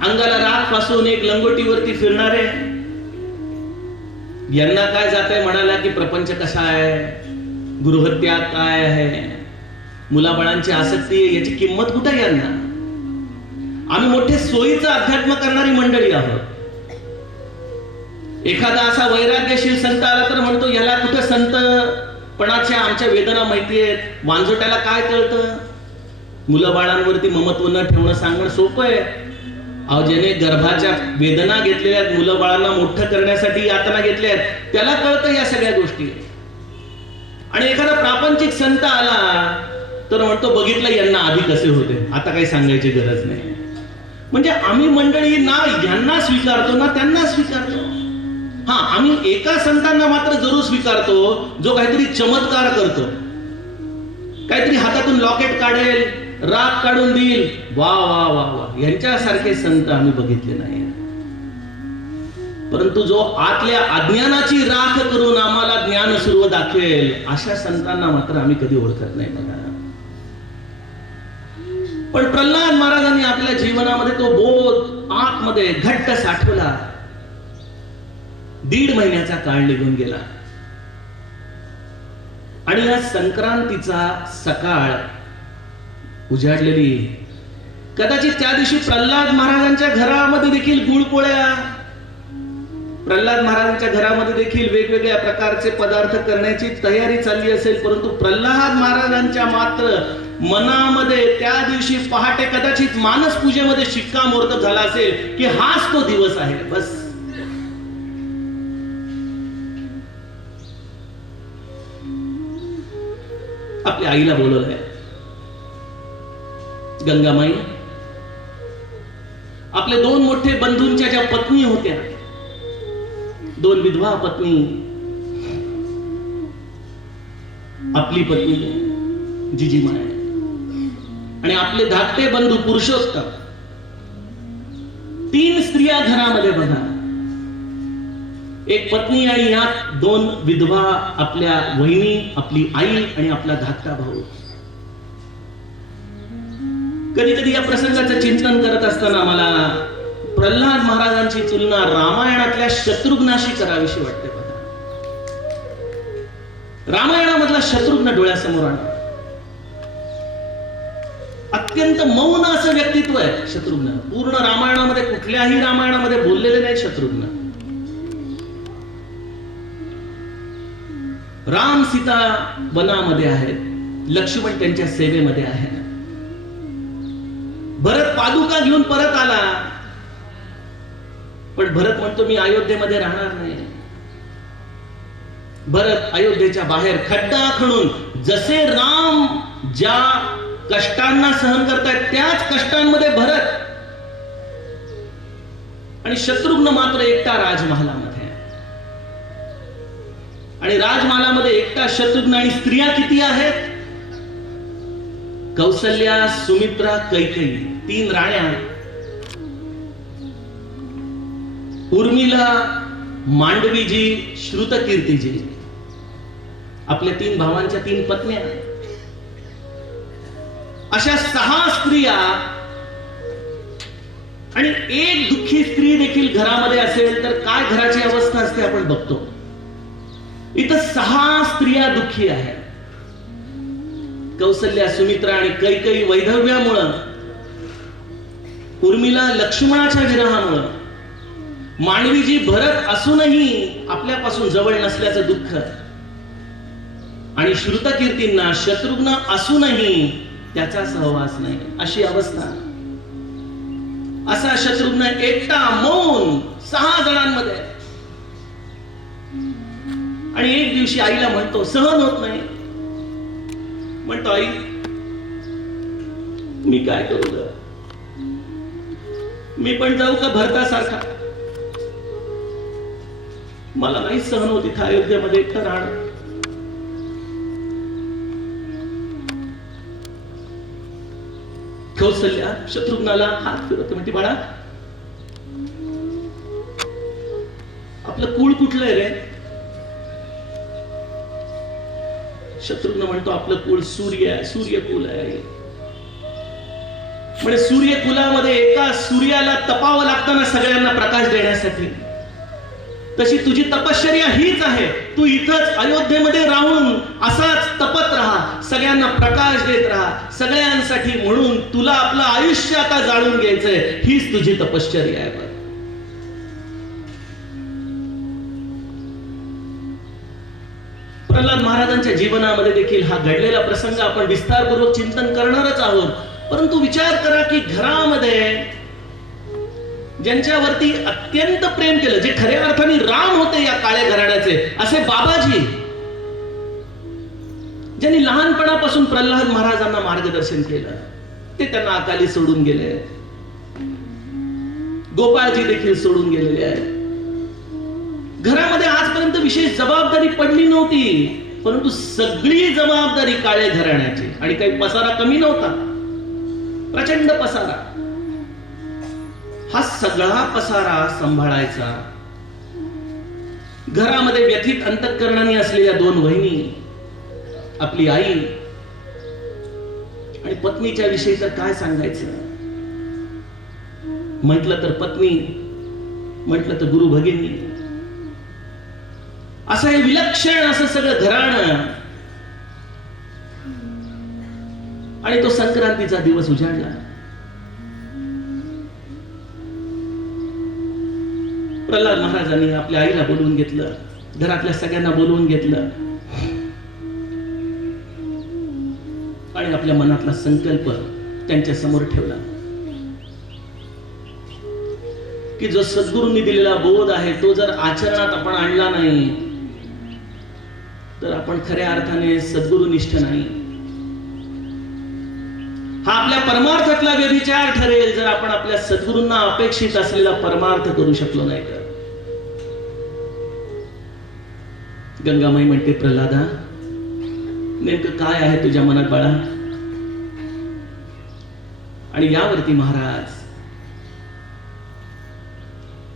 अंगाला राख पासून एक लंगोटीवरती फिरणारे, यांना काय जातंय म्हणाला की प्रपंच कसा आहे, गृहत्याग काय आहे, मुलाबाळांची आसक्ती आहे, याची किंमत कुठे आहे यांना. आम्ही मोठे सोयीचं अध्यात्म करणारी मंडळी आहोत. एखादा असा वैराग्यशील संत आला तर म्हणतो याला कुठे संतपणाच्या आमच्या वेदना माहिती आहेत. वांजोट्याला काय कळतं? मुलं बाळांवरती ममत्व न ठेवणं सांगणं सोपं आहे. अहो, ज्याने गर्भाच्या वेदना घेतलेल्या आहेत, मुलं बाळांना मोठं करण्यासाठी यातना घेतल्या आहेत, त्याला कळतं या सगळ्या गोष्टी. आणि एखादा प्रापंचिक संत आला तर म्हणतो बघितलं यांना आधी कसे होते, आता काही सांगायची गरज नाही. म्हणजे आम्ही मंडळी ना यांना स्वीकारतो ना त्यांना स्वीकारतो. हा, आम्ही एका संतांना मात्र जरूर स्वीकारतो जो काहीतरी चमत्कार करतो, काहीतरी हातातून लॉकेट काढेल, राख काढून देईल, वा वा वा वा. यांच्यासारखे संत आम्ही बघितले नाही. परंतु जो आतल्या अज्ञानाची राख करून आम्हाला ज्ञान सुरू दाखवेल अशा संतांना मात्र आम्ही कधी ओळखत नाही बघा. पण प्रल्हाद महाराजांनी आपल्या जीवनामध्ये तो बोध आतमध्ये घट्ट साठवला. 1.5 महिन्याचा काळ निघून गेला आणि या संक्रांतीचा सकाळ उजाडलेली. कदाचित त्या दिवशी प्रल्हाद महाराजांच्या घरामध्ये देखील गुळपोळ्या, प्रल्हाद महाराजांच्या घरामध्ये देखील वेगवेगळ्या प्रकारचे पदार्थ करण्याची तयारी चालली असेल. परंतु प्रल्हाद महाराजांच्या मात्र मनामध्ये त्या दिवशी पहाटे कदाचित मानस पूजेमध्ये शिक्कामोर्तब झाला असेल की हाच तो दिवस आहे. बस आपल्या आईला बोलवलंय. गंगामाई, आपले दोन मोठे बंधूंच्या ज्या पत्नी होत्या, दोन विधवा पत्नी, आपली पत्नी जिजीमाय आणि आपले धाकटे बंधू पुरुषोत्तम, तीन स्त्रिया घरामध्ये बघा. एक पत्नी आणि यात दोन विधवा, आपल्या वहिनी, आपली आई आणि आपला धाकटा भाऊ. कधी कधी या प्रसंगाचं चिंतन करत असताना मला प्रल्हाद महाराजांची तुलना रामायणातल्या शत्रुघ्नाशी करावीशी वाटते. रामायणामधला शत्रुघ्न डोळ्यासमोर आणा. अत्यंत मौन असं व्यक्तित्व आहे शत्रुघ्न. पूर्ण रामायणामध्ये कुठल्याही रामायणामध्ये बोललेले नाही शत्रुघ्न. राम सीता वनामध्ये आहेत, लक्ष्मण त्यांच्या सेवेमध्ये आहे. भरत पादुका घेऊन परत आला, पण भरत म्हणतो मी अयोध्येमध्ये राहणार नाही. भरत अयोध्येच्या बाहेर खड्डा खणून, जसे राम ज्या कष्टांना सहन करतायत त्याच कष्टांमध्ये भरत, आणि शत्रुघ्न मात्र एकटा राजमहालामध्ये. आणि राजमहालामध्ये एकटा शत्रुघ्न, आणि स्त्रिया किती आहेत? कौसल्या, सुमित्रा, कैकेयी, तीन राण्या. उर्मिला, मांडवीजी, श्रुतकीर्तीजी, आपल्या तीन भावांच्या तीन पत्न्या. अशा 6 स्त्रिया, आणि एक दुःखी स्त्री देखील घरामध्ये असेल तर काय घराची अवस्था असते आपण बघतो. इथं 6 स्त्रिया दुःखी आहेत. कौसल्या, सुमित्रा आणि कैकेयी वैधव्यामुळं, उर्मिला लक्ष्मणाच्या विरहामुळं, मांडवीजी भरत असूनही आपल्यापासून जवळ नसल्याचं दुःख, आणि श्रुतकीर्तींना शत्रुघ्न असूनही त्याचा सहवास नाही, अशी अवस्था. असा शत्रुघ्न एकटा मौन 6 जणांमध्ये. आणि एक दिवशी आईला म्हणतो, सहन होत नाही, म्हणतो आई मी काय करू ग, मी पण जाऊ का भरतासारखा? मला नाही सहन होत इथं अयोध्येमध्ये एकटं राहणं. कौसल्या शत्रुघ्नाला हात फिरवते, म्हणते बाळा आपलं कुळ कुठलंय रे? शत्रुघ्न म्हणतो आपलं कुळ सूर्य आहे, सूर्यकुल आहे. म्हणजे सूर्यकुलामध्ये एका सूर्याला तपावं लागतं ना सगळ्यांना प्रकाश देण्यासाठी, तशी तुझी तपश्चर्या हीच आहे. तू इथंच अयोध्येमध्ये राहून असाच तपत राहा, सगळ्यांना प्रकाश देत राहा सगळ्यांसाठी. म्हणून तुला आपलं आयुष्य आता जाळून घ्यायचंय, हीच तुझी तपश्चर्या आहे. प्रल्हाद महाराजांच्या जीवनामध्ये देखील हा घडलेला प्रसंग आपण विस्तारपूर्वक चिंतन करणारच आहोत. परंतु विचार करा की घरामध्ये ज्यांच्यावरती अत्यंत प्रेम केलं, जे खऱ्या अर्थाने राम होते या काळ्या घराण्याचे, असे बाबाजी, ज्यांनी लहानपणापासून प्रल्हाद महाराजांना मार्गदर्शन केलं, ते त्यांना अकाली सोडून गेले. गोपाळजी देखील सोडून गेलेले आहेत. घरामध्ये आजपर्यंत विशेष जबाबदारी पडली नव्हती, परंतु सगळी जबाबदारी काळ्या घराण्याची. आणि काही पसारा कमी नव्हता, प्रचंड पसारा. हा सगळा पसारा सांभाळायचा. घरामध्ये व्यथित अंतःकरणाने असलेल्या 2 वहिनी, आपली आई, आणि पत्नीच्या विषयी तर काय सांगायचं. म्हटलं तर पत्नी, म्हटलं तर गुरु भगिनी, असं हे विलक्षण असं सगळं घराणं. आणि तो संक्रांतीचा दिवस उजाडला. प्रल्हाद महाराजांनी आपल्या आईला बोलवून घेतलं, घरातल्या सगळ्यांना बोलवून घेतलं, आणि आपल्या मनातला संकल्प त्यांच्या समोर ठेवला की जो सद्गुरूंनी दिलेला बोध आहे तो जर आचरणात आपण आणला नाही तर आपण खऱ्या अर्थाने सद्गुरुनिष्ठ नाही. हा आपल्या परमार्थातला व्यभिचार ठरेल जर आपण आपल्या सद्गुरूंना अपेक्षित असलेला परमार्थ करू शकलो नाही तर. गंगामाई म्हणते, प्रल्हादा नेमकं काय आहे तुझ्या मनात बाळा? आणि यावरती महाराज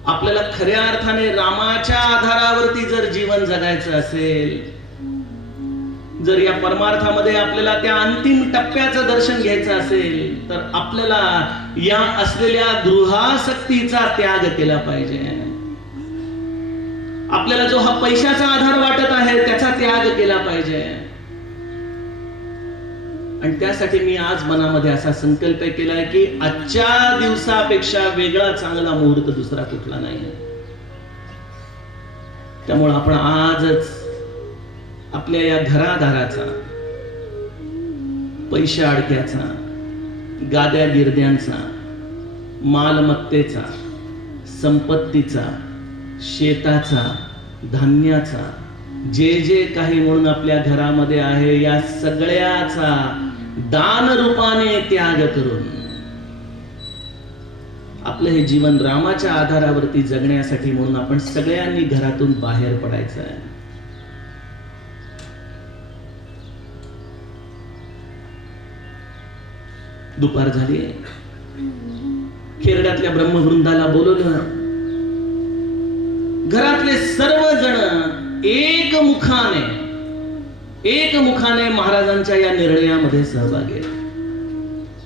आपल्याला खऱ्या अर्थाने रामाच्या आधारावरती जर जीवन जगायचं असेल, जर या परमार्थामध्ये आपल्याला त्या अंतिम टप्प्याचं दर्शन घ्यायचं असेल, तर आपल्याला या असलेल्या गृहासक्तीचा त्याग केला पाहिजे. आपल्याला जो हा पैशाचा आधार वाटत आहे त्याचा त्याग केला पाहिजे. आणि त्यासाठी मी आज मनामध्ये असा संकल्प केलाय की आजच्या दिवसापेक्षा वेगळा चांगला मुहूर्त दुसरा कुठला नाही. त्यामुळे आपण आजच आपल्या या घरादाराचा, पैशा अडक्याचा, गाद्या गिरद्यांचा, मालमत्तेचा, संपत्तीचा, शेताचा, धान्याचा, जे जे काही म्हणून आपल्या घरामध्ये आहे या सगळ्याचा दान रूपाने त्याग करून आपलं हे जीवन रामाच्या आधारावरती जगण्यासाठी म्हणून आपण सगळ्यांनी घरातून बाहेर पडायचं आहे. दुपार झाली, खेरड्यातल्या ब्रह्मवृंदाला बोलवलं. घरातले सर्वजण एकमुखाने महाराजांच्या या निर्णयामध्ये सहभागी आहेत.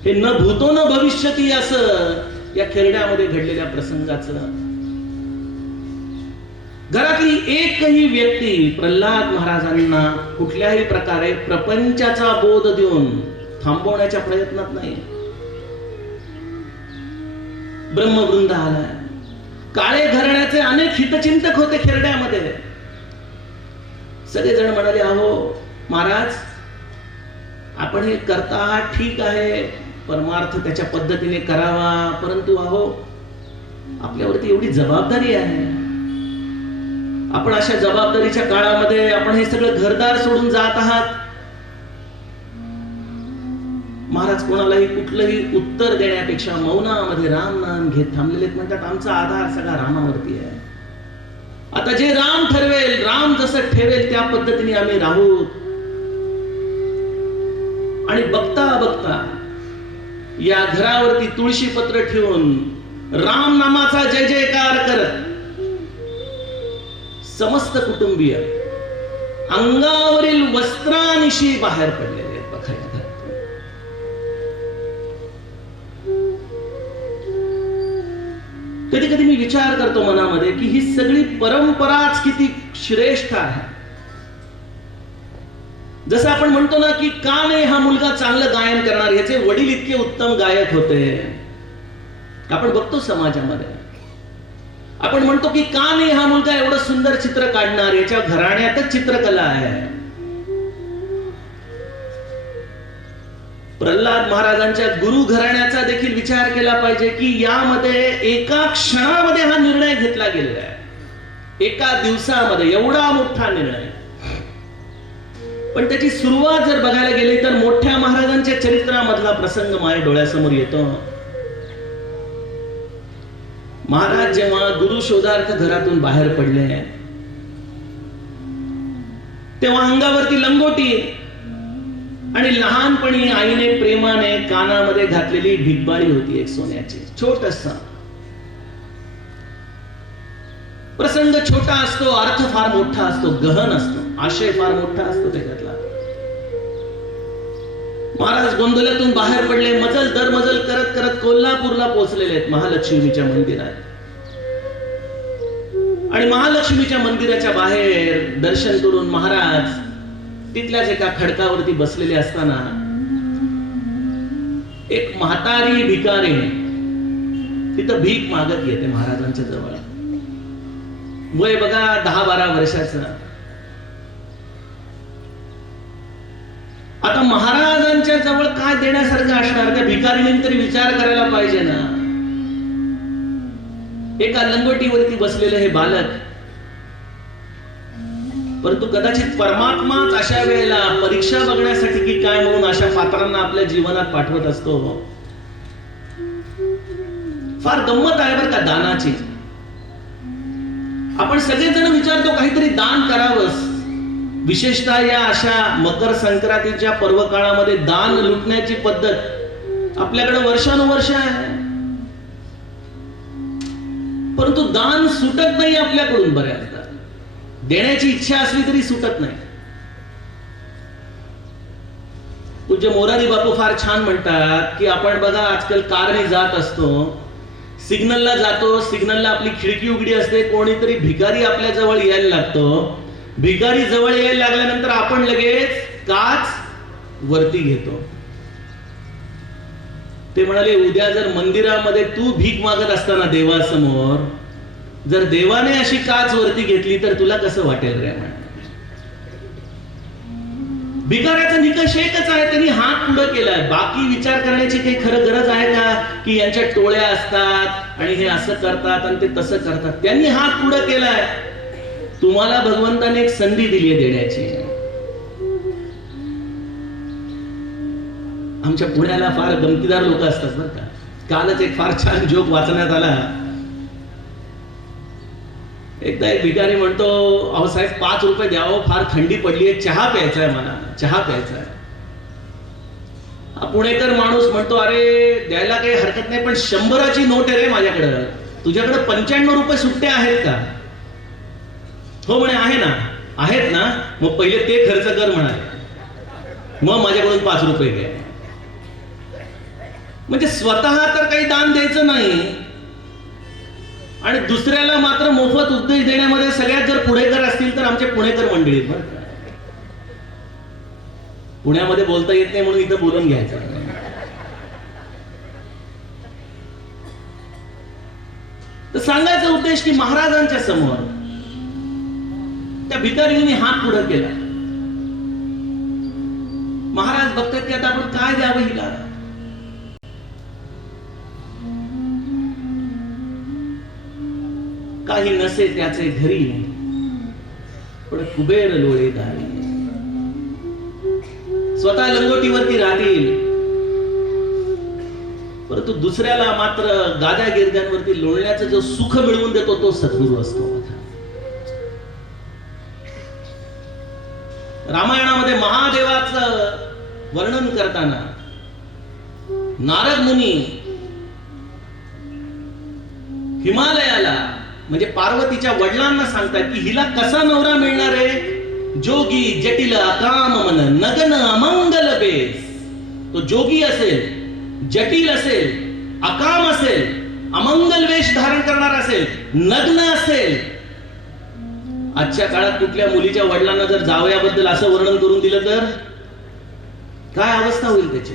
हे न भूतो न भविष्यती असं या खेरड्यामध्ये घडलेल्या प्रसंगाचं घरातली एकही व्यक्ती प्रल्हाद महाराजांना कुठल्याही प्रकारे प्रपंचाचा बोध देऊन थांबवण्याच्या प्रयत्नात नाही. ब्रह्मवृंद आलाय. काळे घराण्याचे अनेक हितचिंतक होते खेरड्यामध्ये. सगळेजण म्हणाले, अहो महाराज, आपण हे करता आहात ठीक आहे, परमार्थ त्याच्या पद्धतीने करावा, परंतु अहो आपल्यावरती एवढी जबाबदारी आहे. आपण अशा जबाबदारीच्या काळामध्ये आपण हे सगळं घरदार सोडून जात आहात. महाराज कोणालाही कुठलंही उत्तर देण्यापेक्षा मौनामध्ये राम नाम घेत थांबलेले. म्हणतात, आमचा आधार सगळा रामावरती आहे. आता जे राम ठरवेल, राम जसं ठेवेल त्या पद्धतीने आम्ही राहू. आणि बघता बघता या घरावरती तुळशी पत्र ठेवून राम नामाचा जय जयकार करत समस्त कुटुंबीय अंगावरील वस्त्रानिशी बाहेर पडलेले आहेत. बघायला कधी कधी मी विचार करतो मनामध्ये की ही सगळी परंपराच किती श्रेष्ठ आहे. जसं आपण म्हणतो ना की का नाही हा मुलगा चांगलं गायन करणार, याचे वडील इतके उत्तम गायक होते. आपण बघतो समाजामध्ये. आपण म्हणतो की का नाही हा मुलगा एवढं सुंदर चित्र काढणार, याच्या घराण्यातच चित्रकला आहे. प्रल्हाद महाराजांच्या गुरु घराण्याचा देखील विचार केला पाहिजे की यामध्ये एका क्षणामध्ये हा निर्णय घेतला गेलेला आहे. एका दिवसामध्ये एवढा मोठा निर्णय. पण त्याची सुरुवात जर बघायला गेली तर मोठ्या महाराजांच्या चरित्रामधला प्रसंग माझ्या डोळ्यासमोर येतो. महाराज जेव्हा गुरु शोधार्थ घरातून बाहेर पडले तेव्हा अंगावरती लंगोटी आणि लहानपणी आईने प्रेमाने कानामध्ये घातलेली भिगबाळी होती एक सोन्याची. छोटसा प्रसंग छोटा असतो, अर्थ फार मोठा असतो, गहन असतो, आशय फार मोठा असतो त्याच्यातला. महाराज गोंधळातून बाहेर पडले. मजल दर मजल करत करत कोल्हापूरला पोहोचलेले आहेत महालक्ष्मीच्या मंदिरात. आणि महालक्ष्मीच्या मंदिराच्या बाहेर दर्शन करून महाराज तिथल्याच एका खडकावरती बसलेले असताना एक म्हातारी भिकारीने तिथं भीक मागत येते महाराजांच्या जवळ. वय बघा 10-12 वर्षाचं. आता महाराजांच्या जवळ काय देण्यासारखं असणार, त्या भिकारीने तरी विचार करायला पाहिजे ना. एका लंगोटीवरती बसलेलं हे बालक परंतु कदाचित परमात्माच अशा वेळेला परीक्षा बघण्यासाठी की काय म्हणून अशा पात्रांना आपल्या जीवनात पाठवत असतो. फार गंमत आहे बरं का दानाची. आपण सगळेजण विचारतो काहीतरी दान करावंस. विशेषतः या अशा मकर संक्रांतीच्या पर्व काळामध्ये दान लुटण्याची पद्धत आपल्याकडे वर्षानुवर्ष आहे, परंतु दान सुटत नाही आपल्याकडून. बऱ्याचदा देण्याची इच्छा असली तरी सुटत नाही. पूज्य मोरारी बापू फार छान म्हणतात की आपण बघा आजकाल कारने जात असतो, सिग्नलला जातो, सिग्नलला आपली खिडकी उघडी असते, कोणीतरी भिकारी आपल्या जवळ यायला लागतो. भिकारी जवळ यायला लागल्यानंतर आपण लगेच काच वरती घेतो. ते म्हणाले उद्या जर मंदिरामध्ये तू भीक मागत असताना देवासमोर जर देवाने अशी काच वरती घेतली तर तुला कसं वाटेल रे. भिकाऱ्याचा निकष एकच आहे, त्यांनी हात पुढे केलाय. बाकी विचार करण्याची काही खरं गरज आहे का की यांच्या टोळ्या असतात आणि हे असं करतात आणि ते तसं करतात. त्यांनी हात पुढे केलाय. तुम्हाला भगवंताने एक संधी दिली आहे देण्याची. आमच्या पुण्याला फार गमतीदार लोक असतात बरं का. कालच एक फार छान जोक वाचण्यात आला. एकदा एक भिकारी म्हणतो, अहो साहेब 5 रुपये द्यावं, फार थंडी पडली आहे, चहा प्यायचा आहे मला, चहा प्यायचा आहे. हा पुणेकर माणूस म्हणतो, अरे द्यायला काही हरकत नाही, पण 100ची नोट आहे रे माझ्याकडं, तुझ्याकडे 95 रुपये सुट्टे आहेत का. हो म्हणे आहे ना. आहेत ना, मग पहिले ते खर्च कर म्हणाले, मग माझ्याकडून 5 रुपये घ्या. म्हणजे स्वतः तर काही दान द्यायचं नाही आणि दुसऱ्याला मात्र मोफत उपदेश देण्यामध्ये सगळ्यात जर पुणेकर असतील तर आमचे पुणेकर मंडळी. पुण्यामध्ये बोलता येत नाही म्हणून इथं बोलून घ्यायचं. तर सांगायचा उद्देश की महाराजांच्या समोर त्या भिकारीने हात पुढे केला. महाराज बघतात की आता आपण काय द्यावं हिला. काही नसे त्याचे घरी, पण कुबेर लोळे दारी. स्वतः लंगोटीवरती राहतील, परंतु दुसऱ्याला मात्र गाद्या गिरद्यांवरती लोळण्याचं जो सुख मिळवून देतो तो सद्गुरू असतो. रामायणामध्ये महादेवाचं वर्णन करताना नारद मुनी हिमालयाला म्हणजे पार्वतीच्या वडिलांना सांगतात की हिला कसा नवरा मिळणार आहे. जोगी जटिल अकाम मन नगन अमंगल बेस. तो जोगी असेल, जटिल असेल, अकाम असेल, अमंगल वेश धारण करणार असेल, नग्न असेल. आजच्या काळात कुठल्या मुलीच्या वडिलांना जर जावयाबद्दल असं वर्णन करून दिलं तर काय अवस्था होईल त्याची.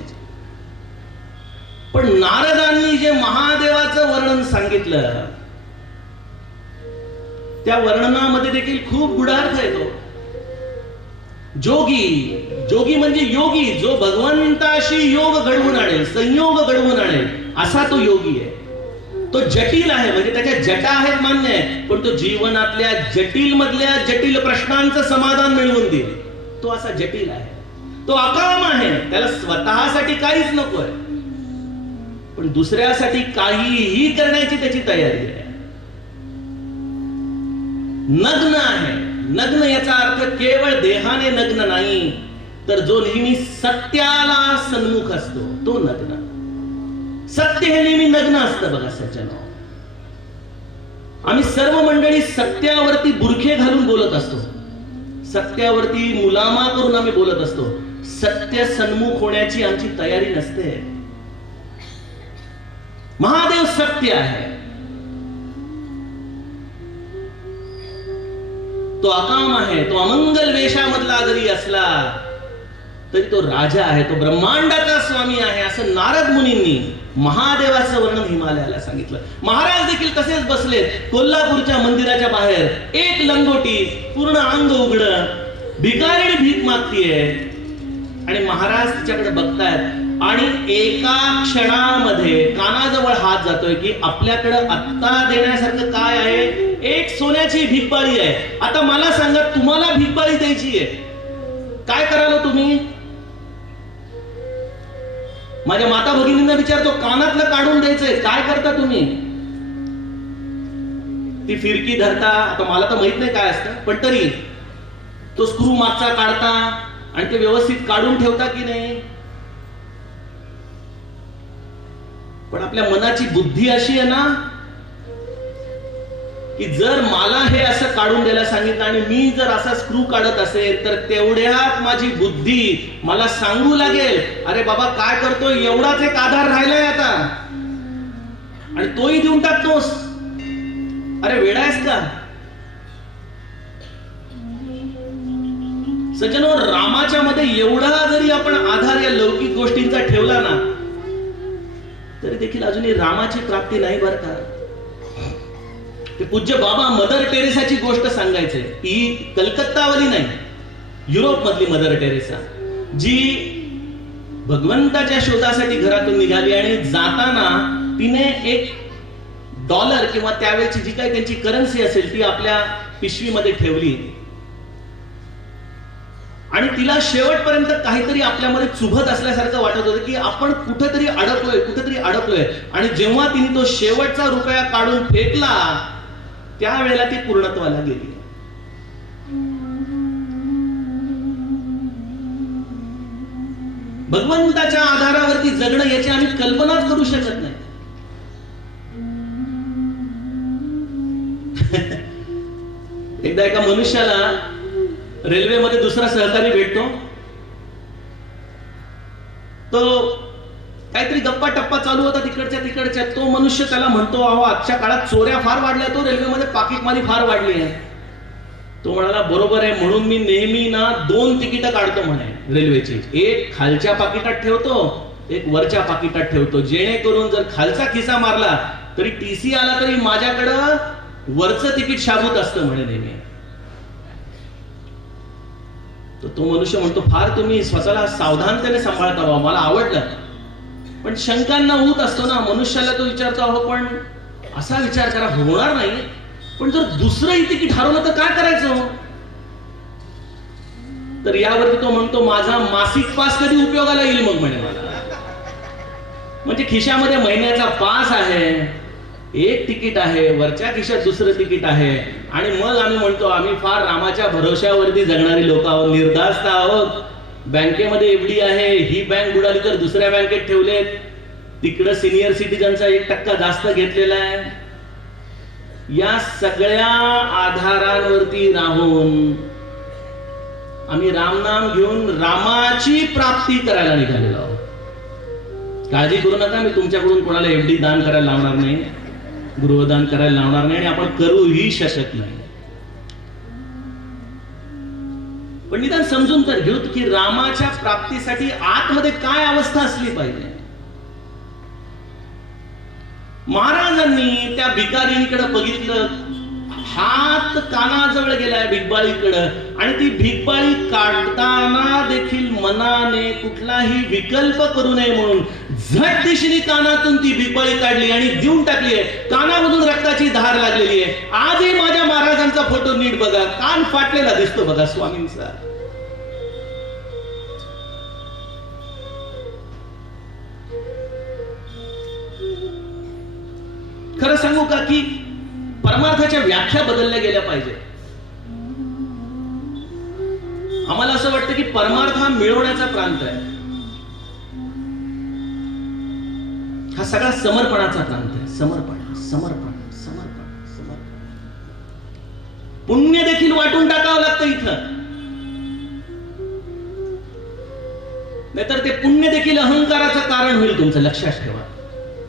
पण नारदांनी जे महादेवाचं वर्णन सांगितलं त्या वर्णनामध्ये देखील खूप गुढार्थ येतो. जोगी, जोगी म्हणजे योगी, जो भगवंताशी योग घडवून आणेल, संयोग घडवून आणेल, असा तो योगी आहे. तो जटिल आहे म्हणजे त्याच्या जटा आहेत मान्य आहे, पण तो जीवनातल्या जटिल मधल्या जटिल प्रश्नांचं समाधान मिळवून देईल, तो असा जटिल आहे. तो अकाम आहे, त्याला स्वतःसाठी काहीच नको आहे, पण दुसऱ्यासाठी काहीही करण्याची त्याची तयारी आहे. नग्न आहे. नग्न याचा अर्थ केवळ देहाने नग्न नाही, तर जो नेहमी सत्याला सन्मुख असतो तो नग्न. सत्य हे नेहमी नग्न असतं बघा सज्जनो. आम्ही सर्व मंडळी सत्यावरती बुरखे घालून बोलत असतो, सत्यावरती मुलामा करून आम्ही बोलत असतो. सत्य सन्मुख होण्याची आमची तयारी नसते. महादेव सत्य आहे, तो अकाम आहे, तो अमंगल वेशामधला जरी असला तरी तो राजा आहे, तो ब्रह्मांडाचा स्वामी आहे, असं नारद मुनींनी महादेवाचं वर्णन हिमालयाला सांगितलं. महाराज देखील तसेच बसलेत कोल्हापूरच्या मंदिराच्या बाहेर. एक लंगोटी, पूर्ण अंग उघड, भिकारीणी भीक मागतीये आणि महाराज तिच्याकडे बघतायत. आणि एका क्षणामध्ये कानाजवळ हात जातोय की आपल्याकडे आत्ता देण्यासारखं काय आहे? एक सोन्याची भिकबाळी आहे. आता मला सांगा, तुम्हाला भिकबाळी द्यायची आहे, काय कराल तुम्ही? माझ्या माता भगिनींना विचारतो, कानातलं काढून द्यायचंय, काय करता तुम्ही? ती फिरकी धरता, आता मला तर माहित नाही काय असतं, पण तरी तो स्क्रू मागचा काढता आणि ते व्यवस्थित काढून ठेवता की नाही? पण आपल्या मनाची बुद्धी अशी आहे ना, की जर मला हे असं काढून द्यायला सांगितलं आणि मी जर असा स्क्रू काढत असेल तर तेवढ्यात माझी बुद्धी मला सांगू लागेल, अरे बाबा काय करतोय, एवढाच एक आधार राहिलाय आता आणि तोही देऊन टाकतोस, अरे वेडा आहेस का? सज्जनो, रामाच्या मध्ये एवढा जरी आपण आधार या लौकिक गोष्टींचा ठेवला ना, तरी देखील अजूनही रामाची प्राप्ती नाही बरं का. ते पूज्य बाबा मदर टेरेसाची गोष्ट सांगायचे. ही कलकत्तावाली नाही, युरोप मधली मदर टेरेसा, जी भगवंताच्या शोधासाठी घरातून निघाली आणि जाताना तिने $1 किंवा त्यावेळेची जी काही त्यांची करन्सी असेल ती आपल्या पिशवीमध्ये ठेवली आणि तिला शेवटपर्यंत काहीतरी आपल्यामध्ये चुभत असल्यासारखं वाटत होतं की आपण कुठेतरी अडकलोय. आणि जेव्हा तिने तो शेवटचा रुपया काढून फेकला त्यावेळेला ती पूर्णत्वाला गेली. भगवंताच्या आधारावरती जगणं याची आम्ही कल्पनाच करू शकत नाही. एकदा एका मनुष्याला रेल्वेमध्ये दुसरा सहकारी भेटतो. तो काहीतरी गप्पा टप्पा चालू होता तिकडच्या. तो मनुष्य त्याला म्हणतो, अहो आजच्या काळात चोऱ्या फार वाढल्या, तो रेल्वेमध्ये पाकिटमारी फार वाढली आहे. तो म्हणाला, बरोबर आहे, म्हणून मी नेहमी ना 2 तिकीट काढतो म्हणे रेल्वेची. एक खालच्या पाकिटात ठेवतो, एक वरच्या पाकिटात ठेवतो, जेणेकरून जर खालचा खिसा मारला तरी टीसी आला तरी माझ्याकडं वरचं तिकीट शाबूत असतं म्हणे नेहमी. तो मनुष्य म्हणतो, फार तुम्ही स्वतःला सावधानतेने सांभाळता बाबा, मला आवडलं. पण शंकांना ऊत असतो ना मनुष्याला. तो विचारतो, अहो पण असा विचार करा, होणार नाही, पण जर दुसरंही तिकीट हरवलं तर काय करायचं? तर यावरती तो म्हणतो, माझा मासिक पास कधी उपयोगाला येईल मग म्हणे मला. म्हणजे खिशामध्ये महिन्याचा पास आहे, एक तिकीट आहे, वरच्या खिशात दुसरं तिकीट आहे, आणि मग आम्ही म्हणतो आम्ही फार रामाच्या भरोश्यावरती जगणारी लोक आहोत, निर्धास्त आहोत. बँकेमध्ये एफडी आहे, ही बँक बुडाली तर दुसऱ्या बँकेत ठेवलेत, तिकडं सिनियर सिटीजनचा 1% जास्त घेतलेला आहे. या सगळ्या आधारांवरती राहून आम्ही रामनाम घेऊन रामाची प्राप्ती करायला निघालेलो आहोत. काळजी करू नका, मी तुमच्याकडून कोणाला एफडी दान करायला लावणार नाही, गृहदान करायला लावणार नाही, आणि आपण करूही शकत नाही. पण निदान समजून तर घेऊ की रामाच्या प्राप्तीसाठी आतमध्ये काय अवस्था असली पाहिजे. महाराजांनी त्या भिकारीकडे बघितलं, हात कानाजवळ गेलाय भिकबाळीकडे, आणि ती भिकबाळी काढताना देखील मनाने कुठलाही विकल्प करू नये म्हणून झट दिशेने कानातून ती भिकबाळी काढली आणि देऊन टाकली आहे. कानामधून रक्ताची धार लागलेली आहे. आजही माझ्या महाराजांचा फोटो नीट बघा, कान फाटलेला दिसतो बघा स्वामींचा. खरं सांगू का की परमार्थाच्या व्याख्या बदलल्या गेल्या पाहिजे. आम्हाला असं वाटतं की परमार्थ हा मिळवण्याचा प्रांत आहे, हा सगळा समर्पणाचा प्रांत आहे. समर्पण समर्पण समर्पण समर्पण. पुण्य देखील वाटून टाकावं लागतं इथं, नाहीतर ते पुण्य देखील अहंकाराचं कारण होईल. तुमचं लक्षात ठेवा,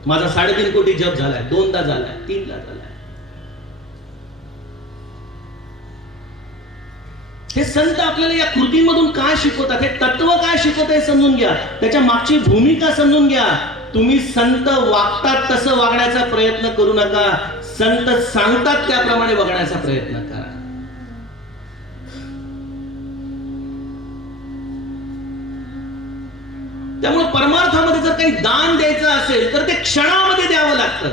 माझा 3.5 कोटी जप झालाय, 2दा झालाय, 3दा झालाय. हे संत आपल्याला या कृतीमधून काय शिकवतात, हे तत्व काय शिकवत हे समजून घ्या, त्याच्या मागची भूमिका समजून घ्या. तुम्ही संत वागतात तसं वागण्याचा प्रयत्न करू नका, संत सांगतात त्याप्रमाणे वागण्याचा प्रयत्न करा. त्यामुळे परमार्थामध्ये जर काही दान द्यायचं असेल तर ते क्षणामध्ये द्यावं लागतं.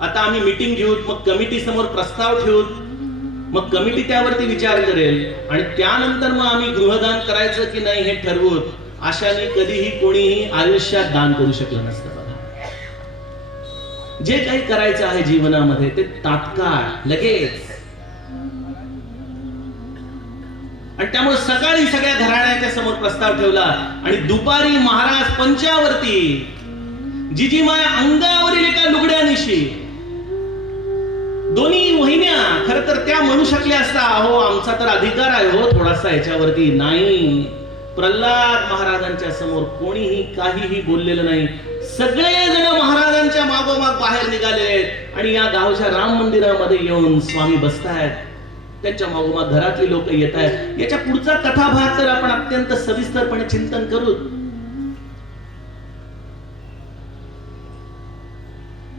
आता आम्ही मीटिंग घेऊ, मग कमिटी समोर प्रस्ताव ठेवू, मग कमिटी त्यावरती विचार करेल आणि त्यानंतर मग आम्ही गृहदान करायचं की नाही हे ठरवू. अशाने कधीही कोणीही आयुष्यात दान करू शकलं नसतं. बघा, जे काही करायचं आहे जीवनामध्ये ते तात्काळ लगेच. आणि त्यामुळे सकाळी सगळ्या घराण्याच्या समोर प्रस्ताव ठेवला आणि दुपारी महाराज पंचावरती जिजीमाय अंगावरील एका लुगड्यानिशी दोन्ही वहिन्या खर तर त्या म्हणू शकल्या असता, अहो आमचा तर अधिकार आहे हो थोडासा याच्यावरती. नाही, प्रल्हाद महाराजांच्या समोर कोणीही काहीही बोललेलं नाही. सगळेजण महाराजांच्या मागोमाग बाहेर निघाले आणि या गावच्या राम मंदिरामध्ये येऊन स्वामी बसतायत. त्यांच्या मागोमाग घरातली लोक येत आहेत. याच्या पुढचा कथाभाग तर आपण अत्यंत सविस्तरपणे चिंतन करू.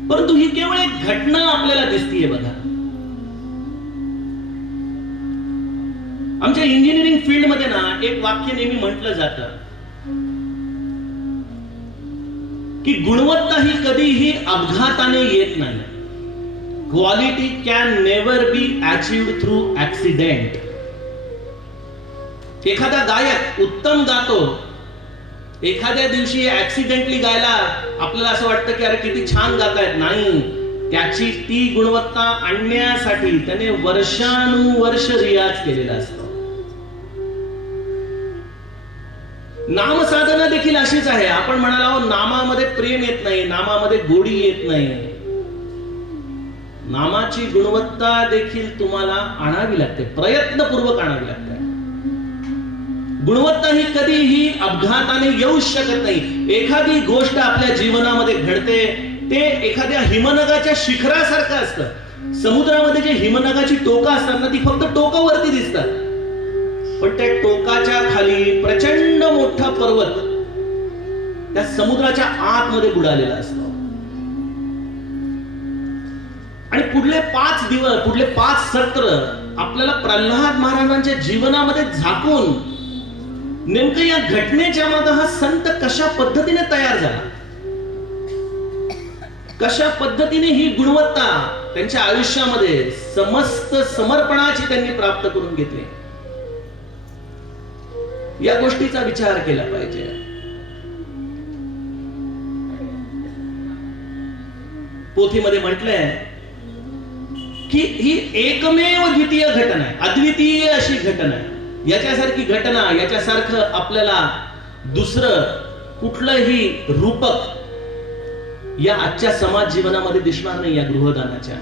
परंतु ही केवळ एक घटना आपल्याला दिसतीये. बघा, आमच्या इंजिनिअरिंग फील्ड मध्ये ना एक वाक्य नेहमी म्हटलं जातं की गुणवत्ता ही कधीही अपघाताने येत नाही. Quality can never be achieved through accident. एखादा गायक उत्तम गातो, एखाद्या दिवशी ऍक्सिडेंटली गायला आपल्याला असं वाटतं की अरे किती छान गातायत. नाही, त्याची ती गुणवत्ता आणण्यासाठी त्याने वर्षानुवर्ष रियाज केलेला असतो. नामसाधना देखील अशीच आहे. आपण म्हणाला नामामध्ये प्रेम येत नाही, नामामध्ये गोडी येत नाही. नामाची गुणवत्ता देखील तुम्हाला आणावी लागते, प्रयत्नपूर्वक आणावी लागते. गुणवत्ता ही कधीही अपघाताने येऊ शकत नाही. एखादी गोष्ट आपल्या जीवनामध्ये घडते ते एखाद्या हिमनगाच्या शिखरासारखं असतं. समुद्रामध्ये जे हिमनगाची टोकं असतात ना ती फक्त टोकावरती दिसतात, पण त्या टोकाच्या खाली प्रचंड मोठा पर्वत त्या समुद्राच्या आतमध्ये बुडालेला असतो. आणि पुढले 5 दिवस, पुढले 5 सत्र आपल्याला प्रल्हाद महाराजांच्या जीवनामध्ये झाकून नेमकं या घटनेच्या मागे हा संत कशा पद्धतीने तयार झाला, कशा पद्धतीने ही गुणवत्ता त्यांच्या आयुष्यामध्ये समस्त समर्पणाची त्यांनी प्राप्त करून घेतली, या गोष्टीचा विचार केला पाहिजे. पोथीमध्ये म्हटलंय की ही एकमेव द्वितीय घटना आहे, अद्वितीय अशी घटना आहे. याच्यासारखी घटना, याच्यासारखं आपल्याला दुसरं कुठलंही रूपक या आजच्या समाज जीवनामध्ये दिसणार नाही. या गृहदानाच्या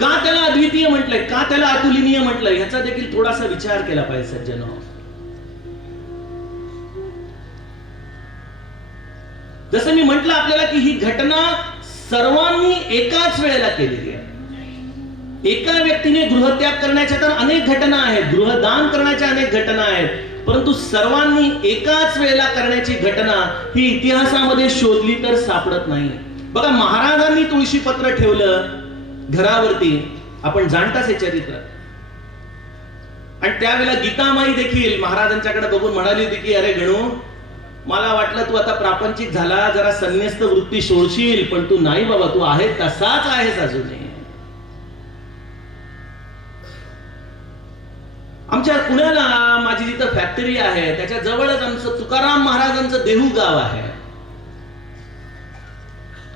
का त्याला अद्वितीय म्हटलंय, का त्याला अतुलनीय म्हटलंय, ह्याचा देखील थोडासा विचार केला पाहिजे सज्जनो. जसं मी म्हटलं आपल्याला की ही घटना सर्वांनी एकाच वेळेला केलेली आहे. एका व्यक्तीने गृहत्याग करण्याच्या तर अनेक घटना आहेत, गृहदान करण्याच्या अनेक घटना आहेत, परंतु सर्वांनी एकाच वेळेला करण्याची घटना ही इतिहासामध्ये शोधली तर सापडत नाही. बघा, महाराजांनी तुळशी पत्र ठेवलं घरावरती, आपण जाणताच हे चरित्र. आणि त्यावेळेला गीतामाई देखील महाराजांच्याकडे बघून म्हणाली होती की अरे गणू, मला वाटलं तू आता प्रापंचिक झाला, जरा संन्यस्त वृत्ती सोडशील, पण तू नाही बाबा, तू आहे तसाच आहेस अजूनही. आमच्या पुण्याला माझी जिथं फॅक्टरी आहे त्याच्या जवळच आमचं तुकाराम महाराजांचं देहू गाव आहे.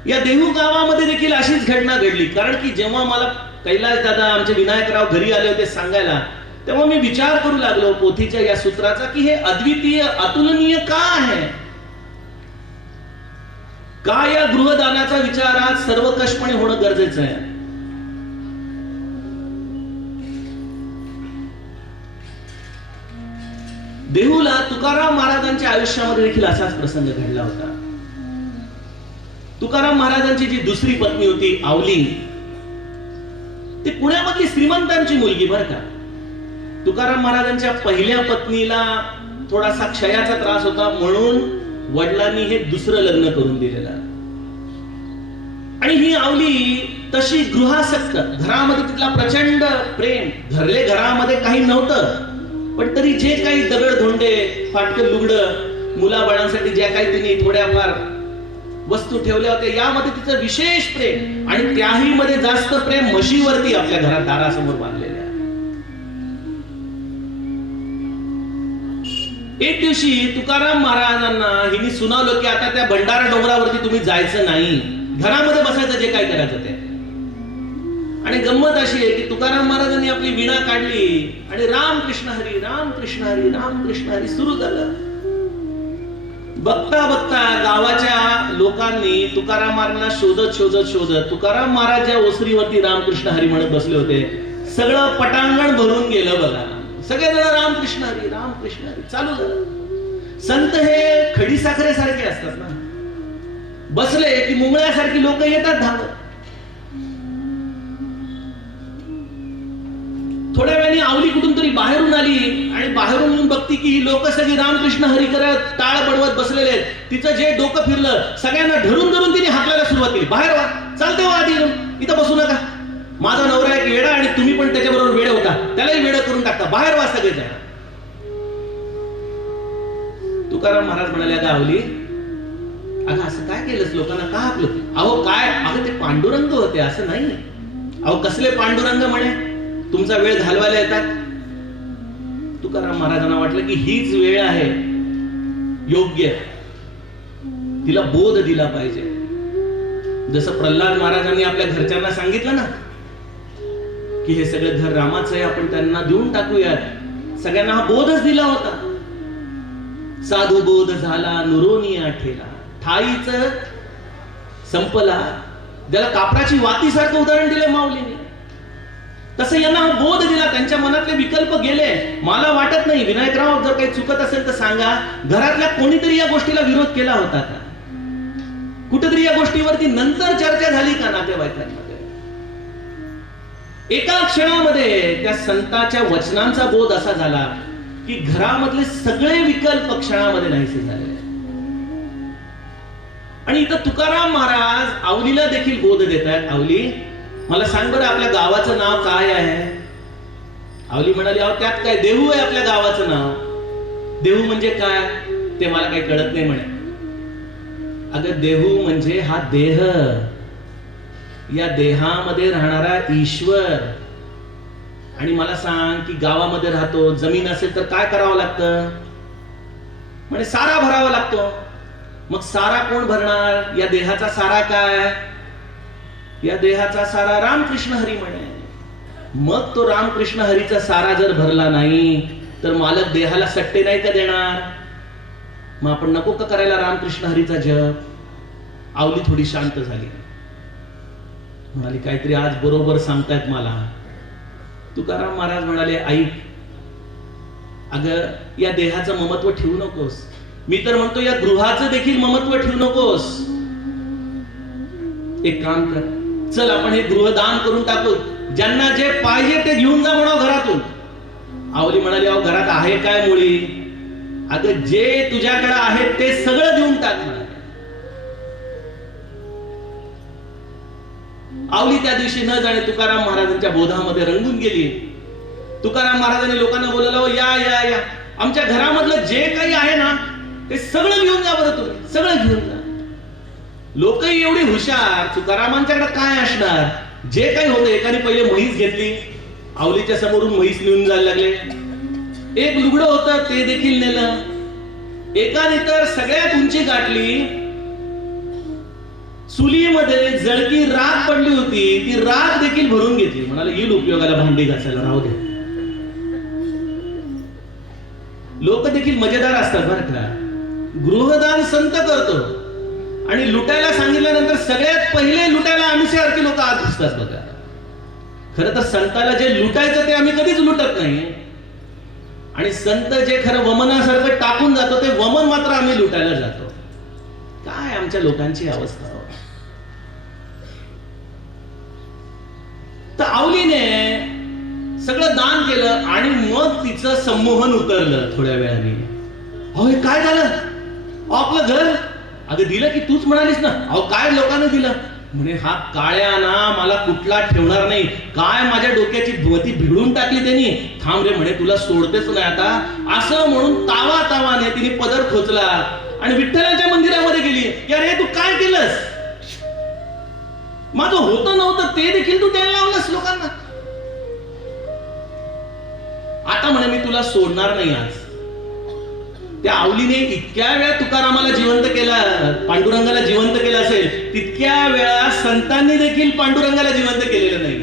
या देहू गावामध्ये देखील अशीच घटना घडली. कारण की जेव्हा मला कैलास दादा आमचे विनायकराव घरी आले होते सांगायला, तेव्हा मी विचार करू लागलो पोथीच्या या सूत्राचा की हे अद्वितीय अतुलनीय का आहे, का या गृहदानाचा विचार आज सर्वकषपणे होणं गरजेचं आहे. देहूला तुकाराम महाराजांच्या आयुष्यामध्ये देखील असाच प्रसंग घडला होता. तुकाराम महाराजांची जी दुसरी पत्नी होती आवली, ती पुण्यामधली श्रीमंतांची मुलगी बरं का. तुकाराम महाराजांच्या पहिल्या पत्नीला थोडासा क्षयाचा त्रास होता, म्हणून वडिलांनी हे दुसरं लग्न करून दिलेलं. आणि ही आवली तशी गृहासक्त, घरामध्ये तिथला प्रचंड प्रेम, घरामध्ये काही नव्हतं, पण तरी जे काही दगड धोंडे, फाटकं लुगडं मुलाबाळांसाठी ज्या काही तिने थोड्याफार वस्तू ठेवल्या होत्या, यामध्ये तिचं विशेष प्रेम, आणि त्याही मध्ये जास्त प्रेम म्हशीवरती आपल्या घरात दारासमोर बांधलेल्या. एक दिवशी तुकाराम महाराजांना हिने सुनावलं की आता त्या भंडारा डोंगरावरती तुम्ही जायचं नाही, घरामध्ये बसायचं, जे काय करायचं ते. आणि गंमत अशी आहे की तुकाराम महाराजांनी आपली वीणा काढली आणि राम कृष्ण हरी, राम कृष्ण हरी, राम कृष्ण हरी सुरू झालं. बघता बघता गावाच्या लोकांनी तुकाराम महाराजांना शोधत शोधत शोधत तुकाराम महाराज ज्या ओसरीवरती रामकृष्ण हरी म्हणत बसले होते, सगळं पटांगण भरून गेलं बघा. सगळेजण रामकृष्ण हरी, रामकृष्ण हरी चालू झालं. संत हे खडी साखरे सारखे असतात ना, बसले की मुंगळ्यासारखी लोक येतात धावत. थोड्या वेळाने आवली कुठून तरी बाहेरून आली आणि बाहेरून येऊन बघती की ही लोक सगळी रामकृष्ण हरी करत टाळ बडवत बसलेले आहेत. तिचं जे डोकं फिरलं, सगळ्यांना धरून धरून तिने हाकलायला सुरुवात केली, बाहेर वा, चालते वा, आधी इथं बसू नका, माझा नवरा एक वेडा आणि तुम्ही पण त्याच्याबरोबर वेडे होता, त्यालाही वेडं करून टाकता, बाहेर वा सगळे जण. तुकाराम महाराज म्हणाले, अगं आवली, अगं असं काय केलंस, लोकांना का हाकलं? अहो काय, अगं ते पांडुरंग होते, असं नाही. अहो कसले पांडुरंग म्हणे, तुमचा वेळ घालवायला येतात. तुकाराम महाराजांना वाटलं की हीच वेळ आहे योग्य, तिला बोध दिला पाहिजे. जसं प्रल्हाद महाराजांनी आपल्या घरच्यांना सांगितलं ना की हे सगळं घर रामाचं आहे, आपण त्यांना देऊन टाकूयात. सगळ्यांना हा बोधच दिला होता. साधू बोध झाला नुरोनी आठेला, ठाईच संपला. ज्याला कापराची वाती सारखं उदाहरण दिले माऊलीने, तसं यांना हा बोध दिला. त्यांच्या मनातले विकल्प गेले. मला वाटत नाही, विनायकराव जर काही चुकत असेल तर सांगा, घरातल्या कोणीतरी या गोष्टीला विरोध केला होता का? कुठेतरी या गोष्टीवरती नंतर चर्चा झाली का नातेवाईकांमध्ये? एका क्षणामध्ये त्या संतांच्या वचनांचा बोध असा झाला की घरामधले सगळे विकल्प क्षणामध्ये नाहीसे झाले. आणि इथं तुकाराम महाराज आवलीला देखील बोध देतात. आवली, मला सांग बरं, आपल्या गावाचं नाव काय आहे? आवली म्हणाली, अहो त्यात काय, देहू आहे आपल्या गावाचं नाव. देहू म्हणजे काय ते मला काही कळत नाही म्हणे. अगं देहू म्हणजे हा देह, या देहामध्ये राहणारा ईश्वर. आणि मला सांग की गावामध्ये राहतो, जमीन असेल तर काय करावं लागतं? म्हणजे सारा भरावा लागतो. मग सारा कोण भरणार? या देहाचा सारा काय? या देहाचा सारा रामकृष्ण हरी म्हणे. मग तो रामकृष्ण हरीचा सारा जर भरला नाही तर मालक देहाला सट्टे नाही का देणार? मग आपण नको का करायला रामकृष्ण हरीचा जप? आवली थोडी शांत झाली, म्हणाली काहीतरी आज बरोबर सांगतायत मला. तुकाराम महाराज म्हणाले, ऐक, अगं या देहाचं ममत्व ठेवू नकोस. मी तर म्हणतो या गृहाचं देखील ममत्व ठेवू नकोस. एक काम कर, चल आपण हे गृहदान करून टाकू, ज्यांना जे पाहिजे ते घेऊन जा म्हणा घरातून. आवली म्हणाली, अहो घरात आहे काय मुळी? अगं जे तुझ्याकडे आहे ते सगळं देऊन टाक म्हणाले. आवली त्या दिवशी न जाणे तुकाराम महाराजांच्या बोधामध्ये रंगून गेली. तुकाराम महाराजांनी लोकांना बोलवलं, या या या, आमच्या घरामधलं जे काही आहे ना ते सगळं घेऊन जा बरं, तुम्ही सगळं घेऊन जा. लोकही एवढी हुशार, तुकारामांच्याकडे काय असणार? जे काही होतं, एकाने पहिले म्हैस घेतली, आवलीच्या समोरून म्हैस नेऊन जायला लागले. एक लुगडं होतं ते देखील नेलं. एकाने तर सगळ्यात उंची गाठली, चुलीमध्ये जळकी राख पडली होती, ती राख देखील भरून घेतली. म्हणाले येईल उपयोगाला भांडी घासायला, राहू दे. लोक देखील मजेदार असतात बरं का. गृहदान संत करतो आणि लुटायला सांगितल्यानंतर सगळ्यात पहिले लुटायला आमच्यासारखी लोक आत घुसतात बघा. खरं तर संताला जे लुटायचं ते आम्ही कधीच लुटत नाही, आणि संत जे खरं वमनासारखं टाकून जातो ते वमन मात्र आम्ही लुटायला जातो. काय आमच्या लोकांची अवस्था. तर आवलीने सगळं दान केलं आणि मग तिचं संमोहन उतरलं. थोड्या वेळाने, अहो हे काय झालं? आपलं घर, अगं दिलं की तूच म्हणालीस ना. अहो काय लोकांना दिलं? म्हणे हा काळ्या ना मला कुठला ठेवणार नाही, काय माझ्या डोक्याची भवती भिडून टाकली त्यांनी. थांब रे म्हणे, तुला सोडतेच नाही आता. असं म्हणून तावाने तिने पदर खोचला आणि विठ्ठलाच्या मंदिरामध्ये गेली. अरे तू काय केलंस? माझं होतं नव्हतं ते देखील तू द्यायला लावलंस लोकांना. आता म्हणे मी तुला सोडणार नाही. आज त्या आवलीने इतक्या वेळा तुकारामाला जिवंत केला, पांडुरंगाला जिवंत केलं असेल, तितक्या वेळा संतांनी देखील पांडुरंगाला जिवंत केलेलं नाही.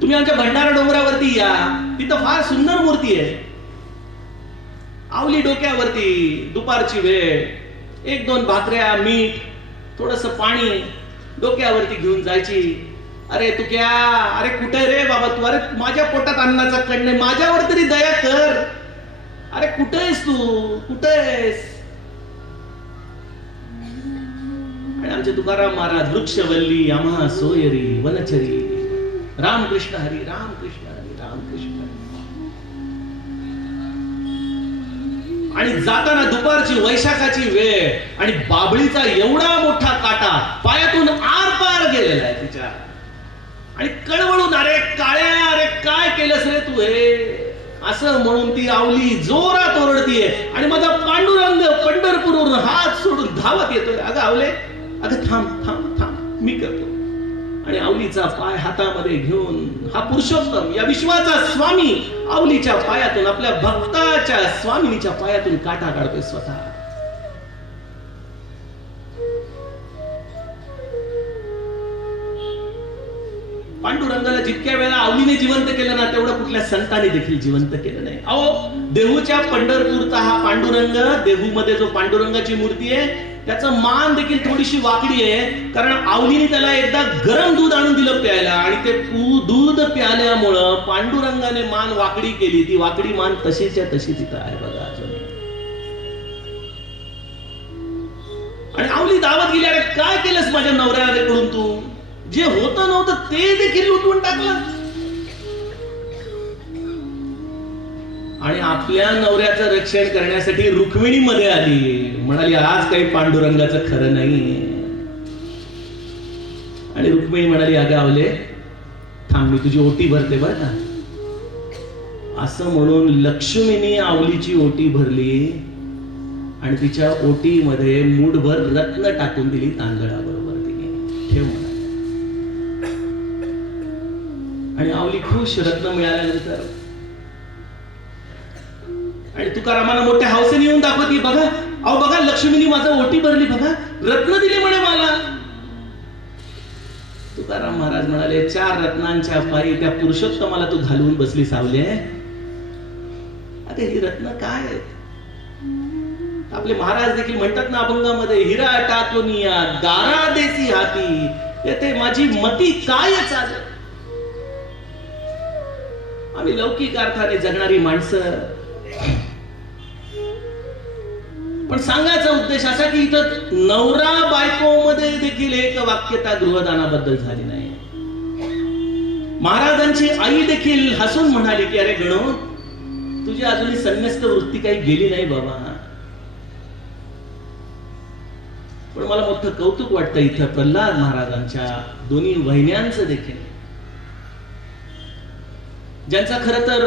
तुम्ही आमच्या भंडारा डोंगरावरती या, तिथं फार सुंदर मूर्ती आहे. आवली डोक्यावरती, दुपारची वेळ, 1-2 भाकऱ्या, मीठ, थोडस पाणी डोक्यावरती घेऊन जायची. अरे तू क्या, अरे कुठे रे बाबा तू? अरे माझ्या पोटात अन्नाचा कण नाही, माझ्यावर तरी दया कर. अरे कुठे आहेस तू, कुठे आहेस? आणि आमचे तुकाराम महाराज, वृक्षवल्ली आम्हा सोयरी वनचरी, रामकृष्ण हरी रामकृष्ण हरी रामकृष्ण हरी. आणि जाताना दुपारची वैशाखाची वेळ आणि बाबळीचा एवढा मोठा काटा पायातून आर पार गेलेला आहे तिच्या. आणि कळवळून, अरे काळ्या, अरे काय केलंस रे तू हे? असं म्हणून ती आवली जोरात ओरडतीये आणि माझा पांडुरंग पंढरपूरवरून हात सोडून धावत येतोय. अगं आवले, अगं थांब थांब थांब, मी करतो. आणि आवलीचा पाय हातामध्ये घेऊन हा पुरुषोत्तम, या विश्वाचा स्वामी, आवलीच्या पायातून, आपल्या भक्ताच्या स्वामिनीच्या पायातून काटा काढतोय स्वतः. पांडुरंगाला जितक्या वेळा आवलीने जिवंत केलं ना, तेवढं कुठल्या संतांनी देखील जिवंत केलं नाही. अहो, देहूच्या पंढरपूरचा हा पांडुरंग, देहूमध्ये जो पांडुरंगाची मूर्ती आहे, त्याचं मान देखील थोडीशी वाकडी आहे. कारण आवलीने त्याला एकदा गरम दूध आणून दिलं प्यायला, आणि ते दूध प्याल्यामुळं पांडुरंगाने मान वाकडी केली. ती वाकडी मान तशीच्या तशी तिथं आहे बघा अजून. आणि आवली दावत गेली, अरे काय केलंस माझ्या नवऱ्याकडून तू? जे होतं नव्हतं ते देखील लुटवून टाकलं. आणि आपल्या नवऱ्याचं रक्षण करण्यासाठी रुक्मिणी मध्ये आली, म्हणाली आज काही पांडुरंगाचं खरं नाही. आणि रुक्मिणी म्हणाली, अगं आवले थांब, मी तुझी ओटी भरते बरं का. असं म्हणून लक्ष्मीने आवलीची ओटी भरली आणि तिच्या ओटीमध्ये मूठभर रत्न टाकून दिली तांदळाबरोबर. तिने ठेव म्हणा. आणि आवली खुश रत्न मिळाल्यानंतर. आणि तुकारामाला मोठ्या हौसेने येऊन दाखवती, बघा अहो बघा, लक्ष्मीने माझं ओटी भरली, बघा रत्न दिली म्हणे मला. तुकाराम महाराज म्हणाले, 4 रत्नांच्या पायी त्या पुरुषोत्तमाला तू घालवून बसली सावले. अरे ही रत्न काय आहेत? आपले महाराज देखील म्हणतात ना अभंगामध्ये, हिरा टाकोनिया गारा देसी हाती, येथे माझी मती काय चाल. आम्ही लौकिक अर्थाने जगणारी माणसं, पण सांगायचा उद्देश असा की इथं नवरा बायको मध्ये देखील एक वाक्यता गृहदानाबद्दल झाली नाही. महाराजांची आई देखील हसून म्हणाली की अरे गणो, तुझी अजूनही संन्यस्त वृत्ती काही गेली नाही बाबा. पण मला मोठं कौतुक वाटतं इथं प्रल्हाद महाराजांच्या दोन्ही वहिन्यांचं देखील, ज्यांचा खरं तर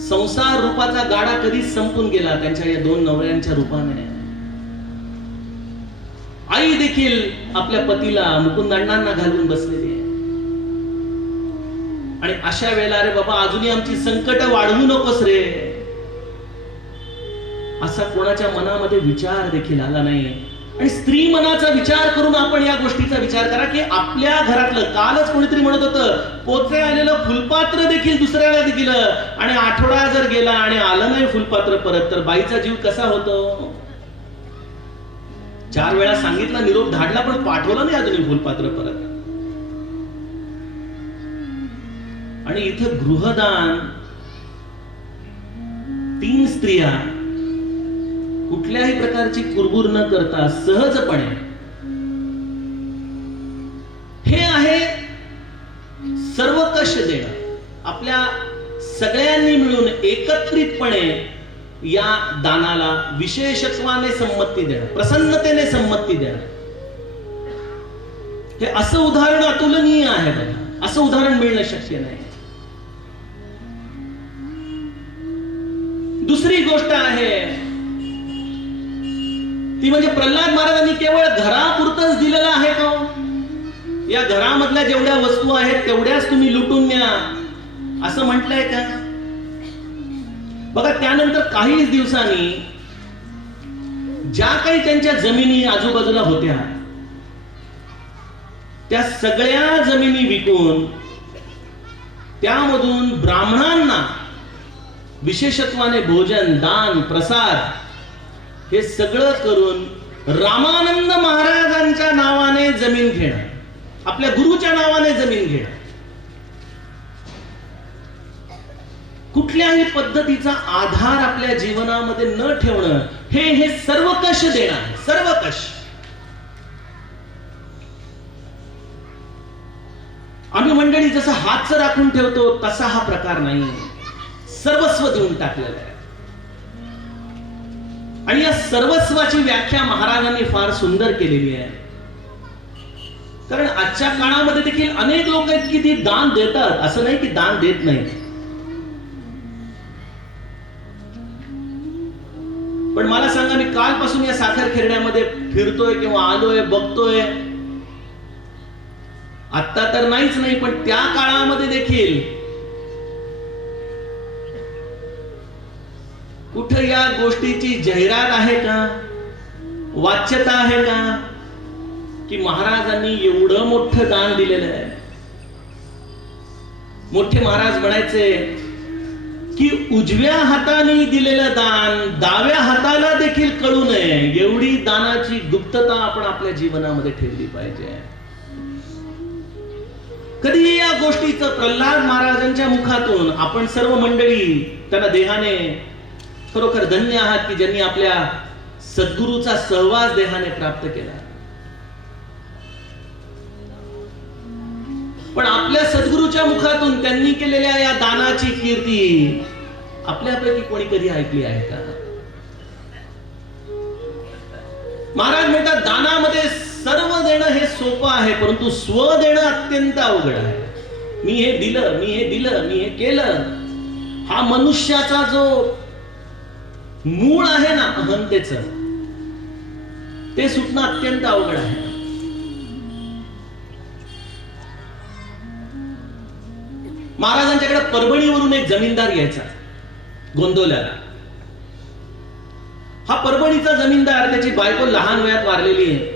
संसार रूपाचा गाडा कधीच संपून गेला त्यांच्या या 2 नवऱ्यांच्या रूपाने. आई देखील आपल्या पतीला मुकुंदांना घालून बसलेली आहे. आणि अशा वेळेला अरे बाबा अजूनही आमची संकट वाढवू नकोस रे, असा कोणाच्या मनामध्ये विचार देखील आला नाही. आणि स्त्री मनाचा विचार करून आपण या गोष्टीचा विचार करा की आपल्या घरातलं, कालच कोणीतरी म्हणत होतं, पोचे आलेलं फुलपात्र देखील दुसऱ्याला दिलं, आणि आठवडा जर गेला आणि आलं नाही फुलपात्र परत, तर बाईचा जीव कसा होतो. 4 वेळा सांगितला, निरोप धाडला, पण पाठवलं नाही अजूनही फुलपात्र परत. आणि इथं गृहदान, 3 स्त्रिया कुठल्याही प्रकारची कुरबुर न करता सहजपणे, हे आहे सर्व कष्ट देणं. आपल्या सगळ्यांनी मिळून एकत्रितपणे या दानाला विशेषत्वाने संमती देणं, प्रसन्नतेने संमती देणं, हे असं उदाहरण अतुलनीय आहे बघा. असं उदाहरण मिळणं शक्य नाही. दुसरी गोष्ट आहे ती म्हणजे प्रल्हाद महाराजांनी केवळ घरापुरतच दिलेलं आहे का? या घरामधल्या जेवढ्या वस्तू आहेत तेवढ्याच तुम्ही लुटून न्या असं म्हटलंय का? बघा, त्यानंतर काहीच दिवसांनी ज्या काही त्यांच्या जमिनी आजूबाजूला होत्या त्या सगळ्या जमिनी विकून त्यामधून ब्राह्मणांना विशेषत्वाने भोजन, दान, प्रसाद हे सगळं करून रामानंद महाराजांच्या नावाने जमीन घेणं, आपल्या गुरुच्या नावाने जमीन घेणं, कुठल्याही पद्धतीचा आधार आपल्या जीवनामध्ये न ठेवणं, हे सर्वकष देणं, सर्वकष. आम्ही मंडळी जसं हातच राखून ठेवतो तसा हा प्रकार नाही, सर्वस्व देऊन टाकलेलं आहे. आणि या सर्वस्वाची व्याख्या महाराजांनी फार सुंदर केलेली आहे. कारण आजच्या काळामध्ये देखील अनेक लोक आहेत की ती दान देतात, असं नाही की दान देत नाही. पण मला सांगा, मी कालपासून या साखर खेरड्यामध्ये फिरतोय किंवा आलोय, बघतोय, आता तर नाहीच नाही, पण त्या काळामध्ये देखील कुठं या गोष्टीची जाहिरात आहे का, वाच्यता आहे का की महाराजांनी एवढं मोठं दान दिलेलं आहे. मोठे महाराज म्हणायचे की उजव्या हाताने दिलेलं दान डाव्या हाताला देखील कळू नये, एवढी दानाची गुप्तता आपण आपल्या जीवनामध्ये ठेवली पाहिजे. कधी या गोष्टीचं प्रल्हाद महाराजांच्या मुखातून आपण सर्व मंडळी त्यांना देहाने खरोखर धन्य आहात की ज्यांनी आपल्या सद्गुरूचा सहवास देहाने प्राप्त केला. पण आपल्या सद्गुरूच्या मुखातून त्यांनी केलेल्या या दानाची कीर्ती आपल्यापैकी कोणी कधी ऐकली आहे का? महाराज म्हणतात, दानामध्ये सर्व देणं हे सोपं आहे, परंतु स्व देणं अत्यंत अवघड आहे. मी हे दिलं, मी हे दिलं, मी हे केलं, हा मनुष्याचा जो मूळ आहे ना अहंतेचं, ते सुटणं अत्यंत अवघड आहे. महाराजांच्याकडे परभणीवरून एक जमीनदार यायचा गोंदवल्याला. हा परभणीचा जमीनदार, त्याची बायको लहान वयात वारलेली आहे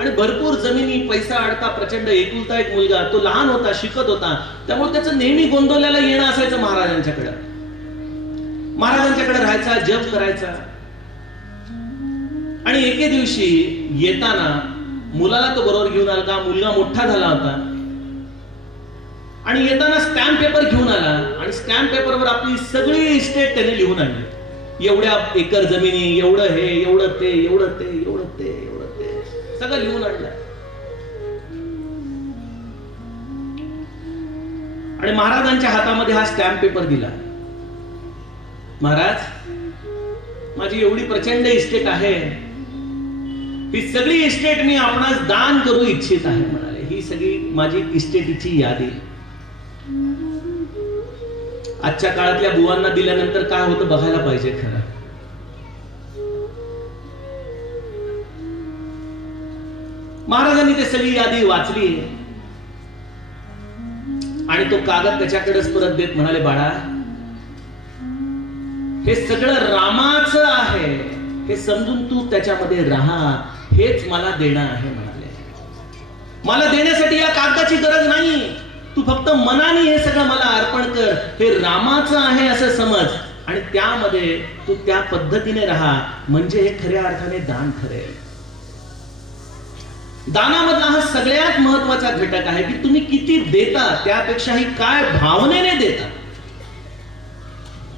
आणि भरपूर जमिनी, पैसा अडका, प्रचंड एकुलता एक मुलगा, तो लहान होता, शिकत होता, त्यामुळे त्याचं नेहमी गोंदवल्याला येणं असायचं महाराजांच्याकडे. महाराजांच्याकडे राहायचा, जप करायचा. आणि एके दिवशी येताना मुलाला तो बरोबर घेऊन आला का, मुलगा मोठा झाला होता, आणि येताना स्टॅम्प पेपर घेऊन आला आणि स्टॅम्प पेपरवर आपली सगळी इस्टेट त्याने लिहून आणली. एवढ्या एकर जमिनी, एवढं हे, एवढं ते, एवढं ते, एवढं ते, एवढं ते, सगळं लिहून आणलं. आणि महाराजांच्या हातामध्ये हा स्टॅम्प पेपर दिला. महाराज, माझी एवढी प्रचंड इस्टेट आहे, ही सगळी इस्टेट मी आपणास दान करू इच्छित आहे म्हणाले. ही सगळी माझी इस्टेटीची यादी. आजच्या काळातल्या बुवांना दिल्यानंतर काय होतं बघायला पाहिजे खरं. महाराजांनी ते सगळी यादी वाचली आणि तो कागद त्याच्याकडेच परत देत म्हणाले, बाळा, हे सगळं रामाचं आहे, हे समजून तू त्याच्यामध्ये राहा, हेच मला देणं आहे म्हणाले. मला देण्यासाठी या कागदाची गरज नाही, तू फक्त मनाने हे सगळं मला अर्पण कर, हे रामाचं आहे असं समज आणि त्यामध्ये तू त्या पद्धतीने राहा, म्हणजे हे खऱ्या अर्थाने दान ठरेल. दानामधला हा सगळ्यात महत्वाचा घटक आहे की तुम्ही किती देता, त्यापेक्षाही काय भावनेने देता.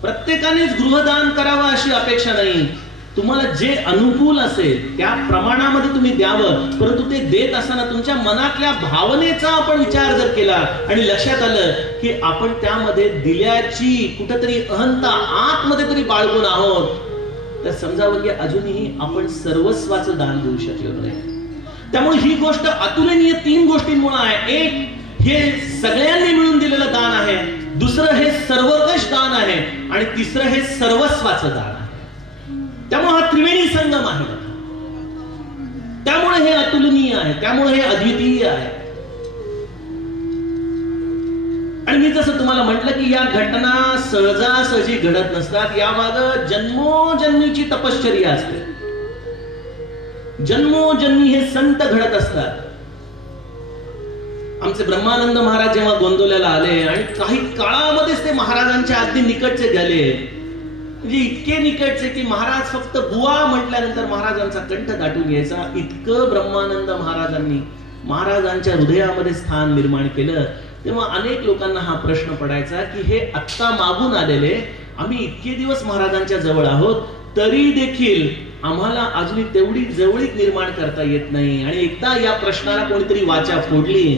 प्रत्येकानेच गृहदान करावं अशी अपेक्षा नाही, तुम्हाला जे अनुकूल असेल त्या प्रमाणामध्ये तुम्ही द्यावं. परंतु ते देत असताना तुमच्या मनातल्या भावनेचा आपण विचार जर केला आणि लक्षात आलं की आपण त्यामध्ये दिल्याची कुठेतरी अहंता आतमध्ये तरी बाळगून आहोत, तर समजावं की अजूनही आपण सर्वस्वाचं दान देऊ शकलो नाही. त्यामुळे ही गोष्ट अतुलनीय 3 गोष्टींमुळे आहे. एक, हे सगळ्यांनी मिळून दिलेलं दान आहे. दुसरं, हे सर्वकष दान आहे. आणि तिसरं, हे सर्वस्वाचं दान आहे. त्यामुळे हा त्रिवेणी संगम आहे. त्यामुळे हे अतुलनीय आहे, त्यामुळे हे अद्वितीय आहे. आणि मी जसं तुम्हाला म्हटलं की या घटना सहजासहजी घडत नसतात. यामागं जन्मोजन्मीची तपश्चर्या असते. जन्मोजन्मी हे संत घडत असतात. आमचे ब्रह्मानंद महाराज जेव्हा गोंदवल्याला आले आणि काही काळामध्येच ते महाराजांच्या अगदी निकटचे झाले, म्हणजे इतके निकटचे की महाराज फक्त बुवा म्हटल्यानंतर महाराजांचा कंठ दाटून यायचा. इतकं ब्रह्मानंद महाराजांनी महाराजांच्या हृदयामध्ये स्थान निर्माण केलं. तेव्हा अनेक लोकांना हा प्रश्न पडायचा की हे आत्ता मागून आलेले, आम्ही इतके दिवस महाराजांच्या जवळ आहोत, तरी देखील आम्हाला अजून तेवढी जवळीक निर्माण करता येत नाही. आणि एकदा या प्रश्नाला कोणीतरी वाचा फोडली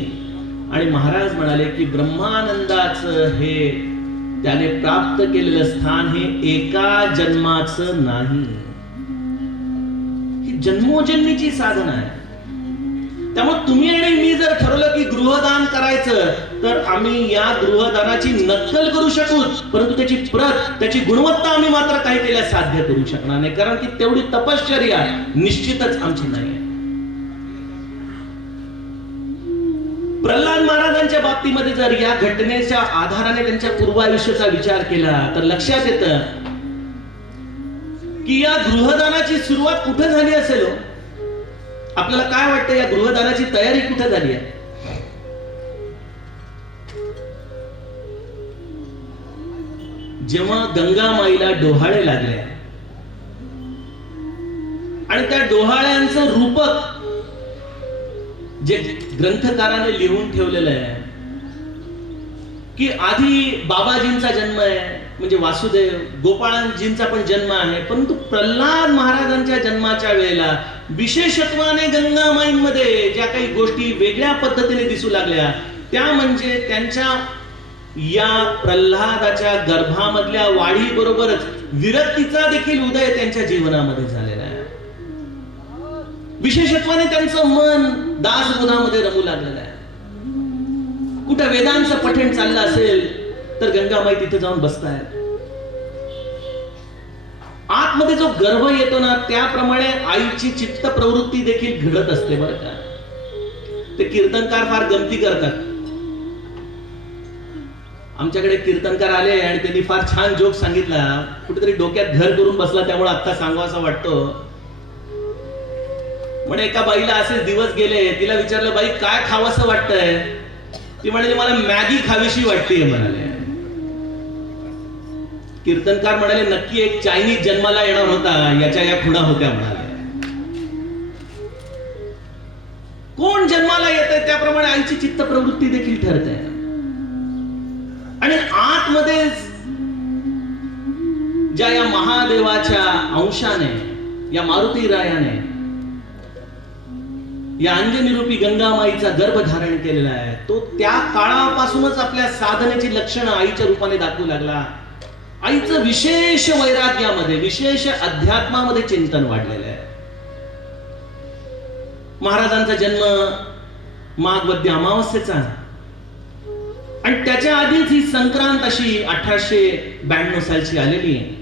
आणि महाराज म्हणाले की ब्रह्मानंदाचं हे त्याने प्राप्त केलेलं स्थान हे एका जन्माचं नाही, ही जन्मोजन्मीची साधना आहे. त्यामुळे तुम्ही आणि मी जर ठरवलं की गृहदान करायचं, तर आम्ही या गृहदानाची नक्कल करू शकू, परंतु त्याची प्रत, त्याची गुणवत्ता आम्ही मात्र काही केल्या साध्य करू शकणार नाही, कारण की तेवढी तपश्चर्या निश्चितच आमची नाही. प्रल्हाद महाराजांच्या बाबतीमध्ये जर या घटनेच्या आधाराने त्यांच्या पूर्वायुष्याचा विचार केला तर लक्षात येतं की या गृहदानाची सुरुवात कुठे झाली असेल. आपल्याला काय वाटतं, या गृहदानाची तयारी कुठे झाली आहे? जेव्हा गंगा माईला डोहाळे लागले आणि त्या डोहाळ्यांचं रूपक जे ग्रंथकाराने लिहून ठेवलेलं आहे की आधी बाबाजींचा जन्म आहे, म्हणजे वासुदेव, गोपाळांजींचा पण जन्म आहे, परंतु प्रल्हाद महाराजांच्या जन्माच्या वेळेला विशेषत्वाने गंगामाईंमध्ये ज्या काही गोष्टी वेगळ्या पद्धतीने दिसू लागल्या, त्या म्हणजे त्यांच्या या प्रल्हादाच्या गर्भामधल्या वाढी बरोबरच विरक्तीचा देखील उदय त्यांच्या जीवनामध्ये झालेला आहे. विशेषत्वाने त्यांचं मन दासबोधामध्ये रमू लागलेलं आहे. कुठं वेदांचं पठण चाललं असेल तर गंगामाई तिथे जाऊन बसतायत. आतमध्ये जो गर्भ येतो ना, त्याप्रमाणे आईची चित्त प्रवृत्ती देखील घडत असते बरं का. ते कीर्तनकार फार गमती करतात. आमच्याकडे कीर्तनकार आले आणि त्यांनी फार छान जोक सांगितला, कुठेतरी डोक्यात घर करून बसला, त्यामुळे आता सांगू असं वाटतो. म्हणे एका बाईला असे दिवस गेले, तिला विचारलं, बाई काय खावंसं वाटतंय? ती म्हणाली, मला मॅगी खावीशी वाटते म्हणाले. कीर्तनकार म्हणाले, नक्की एक चायनीज जन्माला येणार होता, याच्या या खुणा होत्या म्हणाले. कोण जन्माला येतंय त्याप्रमाणे आईची चित्त प्रवृत्ती देखील ठरते. आणि आतमध्ये ज्या या महादेवाच्या अंशाने, या मारुती रायाने या अंजनी रूपी गंगामाईचा गर्भ धारण केलेला आहे, तो त्या काळापासूनच आपल्या साधनेची लक्षणं आईच्या रूपाने दाखवू लागला. आईचं विशेष वैराग्यामध्ये, विशेष अध्यात्मामध्ये चिंतन वाढलेलं आहे. महाराजांचा जन्म माघ वद्य अमावस्येचा, आणि त्याच्या आधीच ही संक्रांत अशी 1892 सालची आलेली आहे.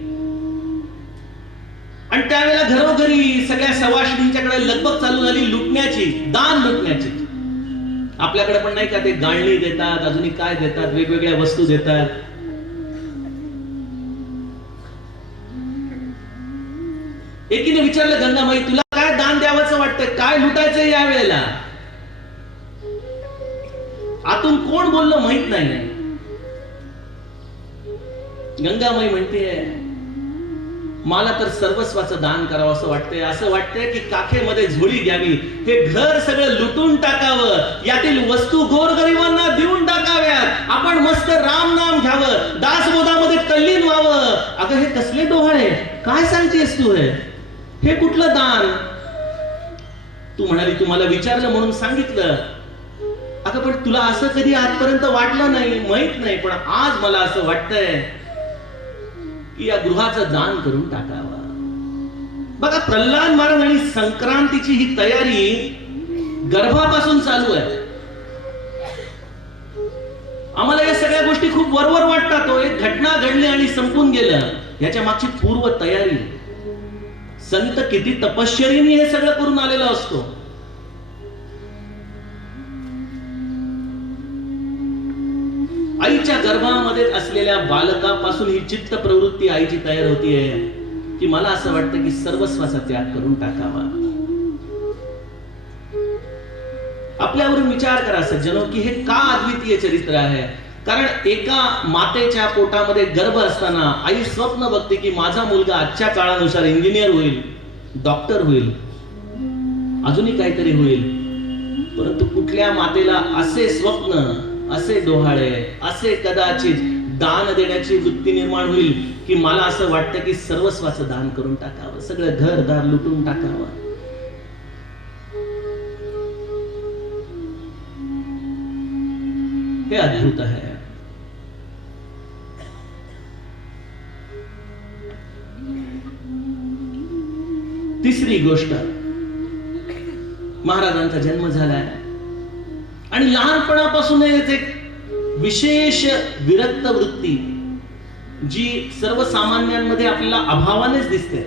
आणि त्यावेळेला घरोघरी सगळ्या सवाशिणींच्याकडे लगबग चालू झाली लुटण्याची, दान लुटण्याची. आपल्याकडे पण नाही का, ते गाळणी देतात, अजूनही काय देतात, वेगवेगळ्या वस्तू देतात. एकीने विचारलं, गंगामाई तुला काय दान द्यावंसं वाटतंय, काय लुटायचंय या वेळेला? आतून कोण बोललं माहित नाही. गंगामाई म्हणते, मला तर सर्वस्वाचं दान करावं असं वाटतंय. असं वाटतंय की काखेमध्ये झोळी घ्यावी, हे घर सगळं लुटून टाकावं, यातील वस्तू गोरगरिबांना देऊन टाकाव्यात, आपण मस्त राम नाम घ्यावं, दासबोधामध्ये तल्लीन व्हावं. अगं हे कसले डोहाळे, काय सांगतेस तू? हे हे कुठलं दान? तू म्हणाली तुम्हाला विचारलं म्हणून सांगितलं. अगं पण तुला असं कधी आजपर्यंत वाटलं नाही, माहित नाही, पण आज मला असं वाटतंय की या गृहाचं दान करून टाकावं. बघा, प्रल्हाद महाराज आणि संक्रांतीची ही तयारी गर्भापासून चालू आहे. आम्हाला या सगळ्या गोष्टी खूप वरवर वाटतात. एक घटना घडली आणि संपून गेलं, याच्या मागची पूर्व तयारी. संत किती तपश्चर्येने हे सगळं करून आलेला असतो. आईच्या गर्भामध्ये असलेल्या बालकापासून ही चित्त प्रवृत्ती आईची तयार होतीये की मला असं वाटतं की सर्वस्वाचा त्याग करून टाकावा. आपल्यावरून विचार करा सज्जनो की हे का अद्वितीय चरित्र आहे. कारण एका मातेच्या पोटामध्ये गर्भ असताना आई स्वप्न बघते की माझा मुलगा आजच्या काळानुसार इंजिनियर होईल, डॉक्टर होईल, अजूनही काहीतरी होईल. परंतु कुठल्या मातेला असे स्वप्न, असे डोहाळे, असे कदाचित दान देण्याची वृत्ती निर्माण होईल की मला असं वाटतं की सर्वस्वाचं दान करून टाकावं, सगळं घरदार लुटून टाकावं. हे अद्भुत आहे. तिसरी गोष्ट, महाराजांचा जन्म झालाय आणि लहानपणापासूनच एक विशेष विरक्त वृत्ती जी सर्वसामान्यांमध्ये आपल्याला अभावानेच दिसते.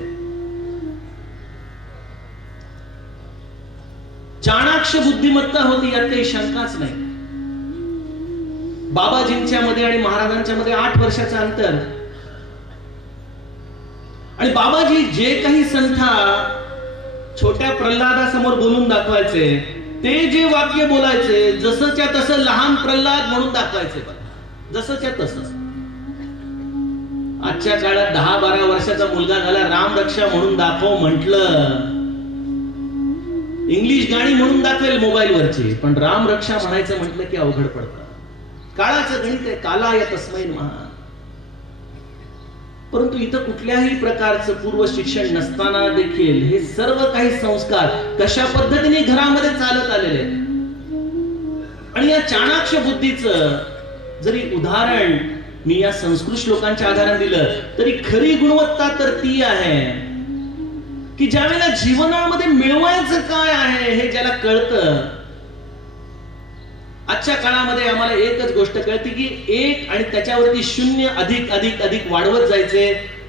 चाणाक्ष बुद्धिमत्ता होती, यात काही शंकाच नाही. बाबाजींच्या मध्ये आणि महाराजांच्या मध्ये 8 वर्षाचं अंतर. आणि बाबाजी जे काही संथा छोट्या प्रल्हादासमोर बोलून दाखवायचे, ते जे वाक्य बोलायचे जसंच्या तसं लहान प्रल्हाद म्हणून दाखवायचे. जसंच्या तसं. आजच्या काळात 10-12 वर्षाचा मुलगा झाला, राम रक्षा म्हणून दाखव म्हटलं, इंग्लिश गाणी म्हणून दाखवेल मोबाईलवरची, पण राम रक्षा म्हणायचं म्हटलं की अवघड पडतं. काळाचं गणित आहे, कालाय तस्मै नमः. परंतु इथं कुठल्याही प्रकारचं पूर्व शिक्षण नसताना देखील हे सर्व काही संस्कार कशा पद्धतीने घरामध्ये चालत आलेले आहेत. आणि या चाणाक्ष बुद्धीचं जरी उदाहरण मी या संस्कृत श्लोकांच्या आधाराने दिलं तरी खरी गुणवत्ता तर ती आहे की ज्यावेळेला जीवनामध्ये मिळवायचं काय आहे हे ज्याला कळतं. आजच्या काळामध्ये आम्हाला एकच गोष्ट कळते की 1 आणि त्याच्यावरती 0 अधिक अधिक अधिक वाढवत जायचे,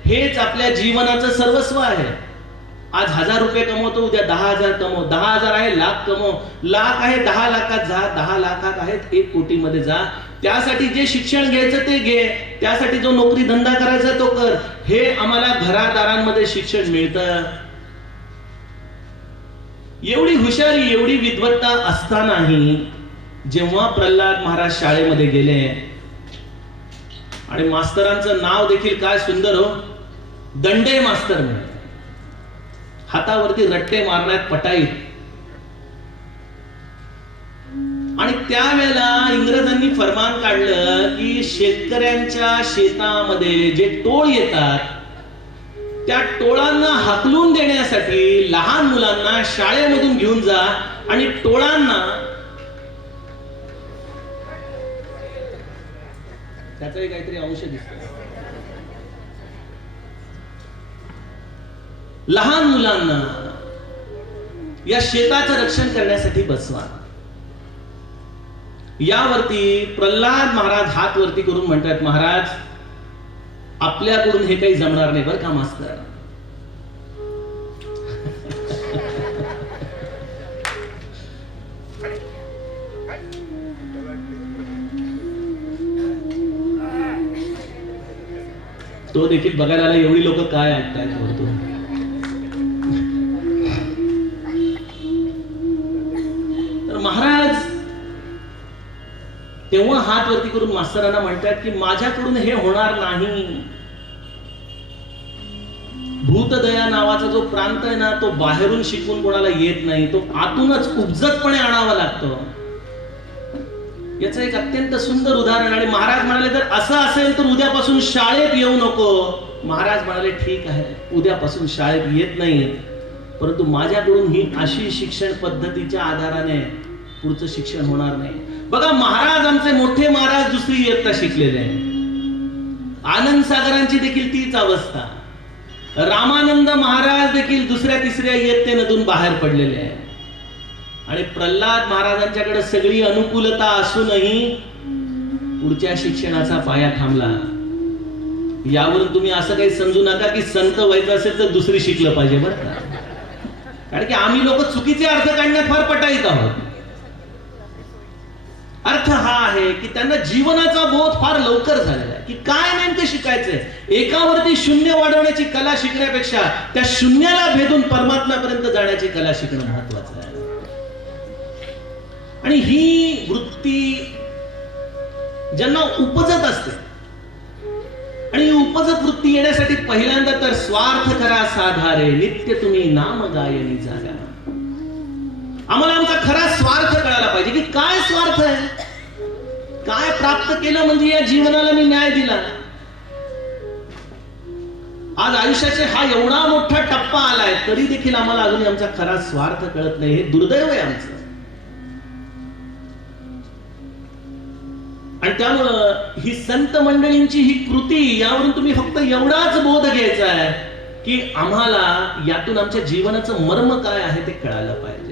हेच आपल्या जीवनाचं सर्वस्व आहे. आज 1000 रुपये कमवतो, उद्या 10,000 कमव, 10,000 आहे लाख कमव, लाख आहे 10 लाखात जा, 10 लाखात आहेत 1 कोटीमध्ये जा. त्यासाठी जे शिक्षण घ्यायचं ते घे, त्यासाठी जो नोकरी धंदा करायचा तो कर. हे आम्हाला घरादारांमध्ये शिक्षण मिळतं. एवढी हुशारी, एवढी विद्वत्ता असतानाही जेव्हा प्रल्हाद महाराज शाळेमध्ये गेले आणि मास्तरांचं नाव देखील काय सुंदर हो, दंडे मास्तर म्हणून, हातावरती रट्टे मारण्यात पटाईत. आणि त्यावेळेला इंग्रजांनी फरमान काढलं की शेतकऱ्यांच्या शेतामध्ये जे टोळ येतात त्या टोळांना हाकलून देण्यासाठी लहान मुलांना शाळेमधून घेऊन जा आणि टोळांना त्याचाही काहीतरी अंश दिसतो. लहान मुलांना या शेताचं रक्षण करण्यासाठी बसवा. यावरती प्रल्हाद महाराज हात वरती करून म्हणतात, महाराज आपल्याकडून हे काही जमणार नाही बरं का मास्तर. तो देखील बघायला आला एवढी लोक काय ऐकतायत बोलतो. तर महाराज तेव्हा हात वरती करून मास्तरांना म्हणतात की माझ्याकडून हे होणार नाही. भूतदया नावाचा जो प्रांत आहे ना, तो बाहेरून शिकून कोणाला येत नाही, तो आतूनच उपजतपणे आणावा लागतो. याचं एक अत्यंत सुंदर उदाहरण. आणि महाराज म्हणाले जर असं असेल तर उद्यापासून शाळेत येऊ नको, महाराज म्हणाले ठीक आहे, उद्यापासून शाळेत येत नाही, परंतु माझ्याकडून ही अशी शिक्षण पद्धतीच्या आधाराने पुढचं शिक्षण होणार नाही. बघा, महाराज आमचे मोठे महाराज दुसरी इयत्ता शिकलेले आहे. आनंद सागरांची देखील तीच अवस्था. रामानंद महाराज देखील दुसऱ्या तिसऱ्या इयत्तेमधून बाहेर पडलेले आहे. आणि प्रल्हाद महाराजांच्याकडे सगळी अनुकूलता असूनही पुढच्या शिक्षणाचा पाया थांबला. यावरून तुम्ही असं काही समजू नका की संत व्हायचं असेल तर दुसरी शिकलं पाहिजे बरं का. कारण की आम्ही लोक चुकीचे अर्थ काढण्यात फार पटाईत आहोत. अर्थ हा आहे की त्यांना जीवनाचा बोध फार लवकर झालेला आहे की काय नेमकं शिकायचंय. एकावरती शून्य वाढवण्याची कला शिकण्यापेक्षा त्या शून्याला भेदून परमात्म्यापर्यंत जाण्याची कला शिकणं महत्वाचं आहे. आणि ही वृत्ती ज्यांना उपजत असते, आणि ही उपजत वृत्ती येण्यासाठी पहिल्यांदा तर स्वार्थ करा साधारे, नित्य तुम्ही नाम गायनी जागा. आम्हाला आमचा खरा स्वार्थ कळायला पाहिजे की काय स्वार्थ आहे, काय प्राप्त केलं म्हणजे या जीवनाला मी न्याय दिला. आज आयुष्याचे हा एवढा मोठा टप्पा आलाय तरी देखील आम्हाला अजून आमचा खरा स्वार्थ कळत नाही. हे दुर्दैव आहे आमचं. आणि त्यामुळं ही संत मंडळींची ही कृती, यावरून तुम्ही फक्त एवढाच बोध घ्यायचा आहे की आम्हाला यातून आमच्या जीवनाचं मर्म काय आहे ते कळायला पाहिजे.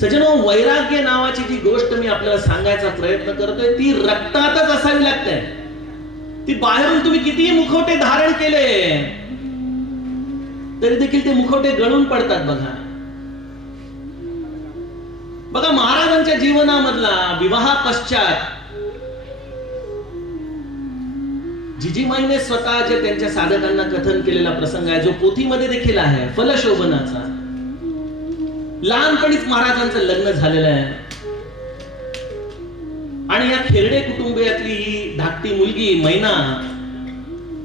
सज्जनो, वैराग्य नावाची जी गोष्ट मी आपल्याला सांगायचा प्रयत्न करतोय ती रक्तातच असावी लागते. ती बाहेरून तुम्ही कितीही मुखवटे धारण केले तरी देखील ते मुखवटे गळून पडतात. बघा बघा, महाराजांच्या जीवनामधला विवाहा पश्चात जिजीमाईने स्वतः जे त्यांच्या साधकांना कथन केलेला प्रसंग आहे, जो पोथीमध्ये देखील आहे, फलशोभनाचा. लहानपणीच महाराजांचं लग्न झालेलं आहे आणि या खेरडे कुटुंबियातली ही धाकटी मुलगी मैना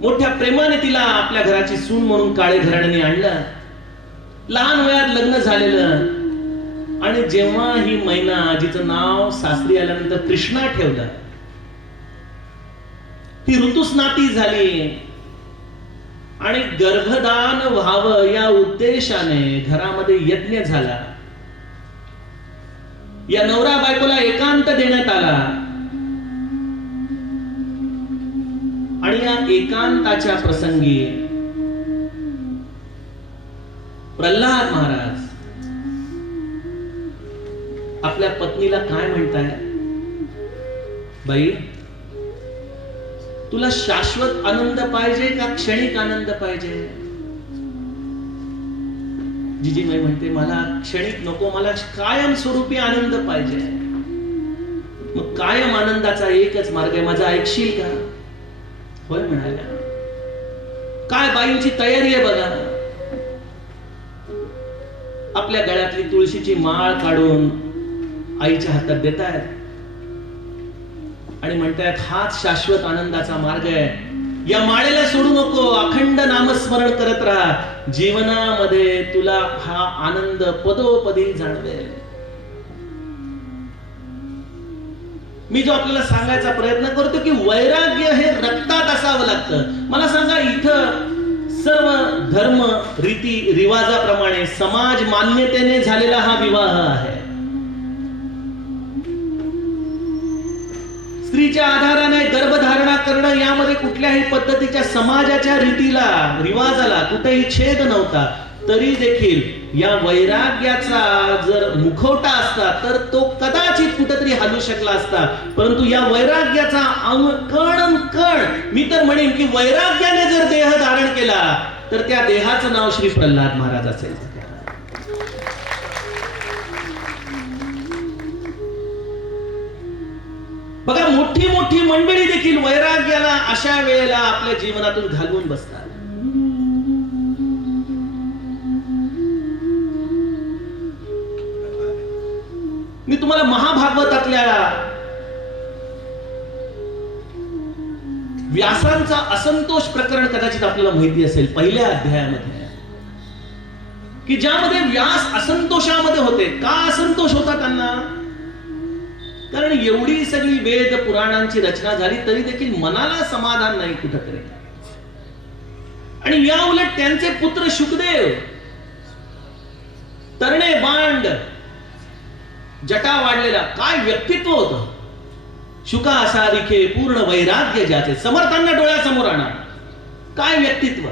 मोठ्या प्रेमाने तिला आपल्या घराची सून म्हणून काळे घराण्याने आणलं. लहान वयात लग्न झालेलं. आणि जेव्हा ही मैना, जिचं नाव सासरी आल्यानंतर कृष्णा ठेवलं, ती ऋतुस्नाती झाली आणि गर्भदान व्हावं या उद्देशाने घरामध्ये यज्ञ झाला. या नवरा बायकोला एकांत देण्यात आला आणि या एकांताच्या प्रसंगी प्रल्हाद महाराज आपल्या पत्नीला काय म्हणताय, बाई तुला शाश्वत आनंद पाहिजे का क्षणिक आनंद पाहिजे? जिजीबाई म्हणते, मला क्षणिक नको, मला कायम स्वरूपी आनंद पाहिजे. मग कायम आनंदाचा एकच मार्ग आहे, माझा ऐकशील का? होय म्हणाल्या. काय बाईंची तयारी आहे बघा. आपल्या गळ्यातली तुळशीची माळ काढून आईच्या हातात देत आहेत आणि म्हणतायत, हाच शाश्वत आनंदाचा मार्ग आहे. या माळेला सोडू नको, अखंड नामस्मरण करत राहा, जीवनामध्ये तुला हा आनंद पदोपदी जाणवेल. मी जो आपल्याला सांगायचा प्रयत्न करतो की वैराग्य हे रक्तात असावं लागतं. मला सांगा, इथं सर्व धर्म रीती रिवाजाप्रमाणे समाज मान्यतेने झालेला हा विवाह आहे. स्त्रीच्या आधाराने गर्भधारणा करणं यामध्ये कुठल्याही पद्धतीच्या समाजाच्या रीतीला रिवाजाला कुठेही छेद नव्हता. तरी देखील या वैराग्याचा जर मुखवटा असता तर तो कदाचित कुठेतरी हलू शकला असता. परंतु या वैराग्याचा कण कण, मी तर म्हणेन की वैराग्याने जर देह धारण केला तर त्या देहाचं नाव श्री प्रल्हाद महाराज असेल. बघा, मोठी मोठी मंडळी देखील वैराग्याला अशा वेळेला आपल्या जीवनातून घालवून बसतात. मी तुम्हाला महाभागवतातल्या व्यासांचा असंतोष प्रकरण कदाचित आपल्याला माहिती असेल, पहिल्या अध्यायामध्ये, की ज्यामध्ये व्यास असंतोषामध्ये होते. का असंतोष होता त्यांना? कारण एवढी सगळी वेद पुराणांची रचना झाली तरी देखील मनाला समाधान नाही कुठंतरी. आणि या उलट त्यांचे पुत्र शुकदेव तरणे बांड, जटा वाढलेला, काय व्यक्तित्व होतं. शुका असा दिखे पूर्ण वैराग्य ज्याचे, समर्थांना डोळ्यासमोर आणा, काय व्यक्तित्व.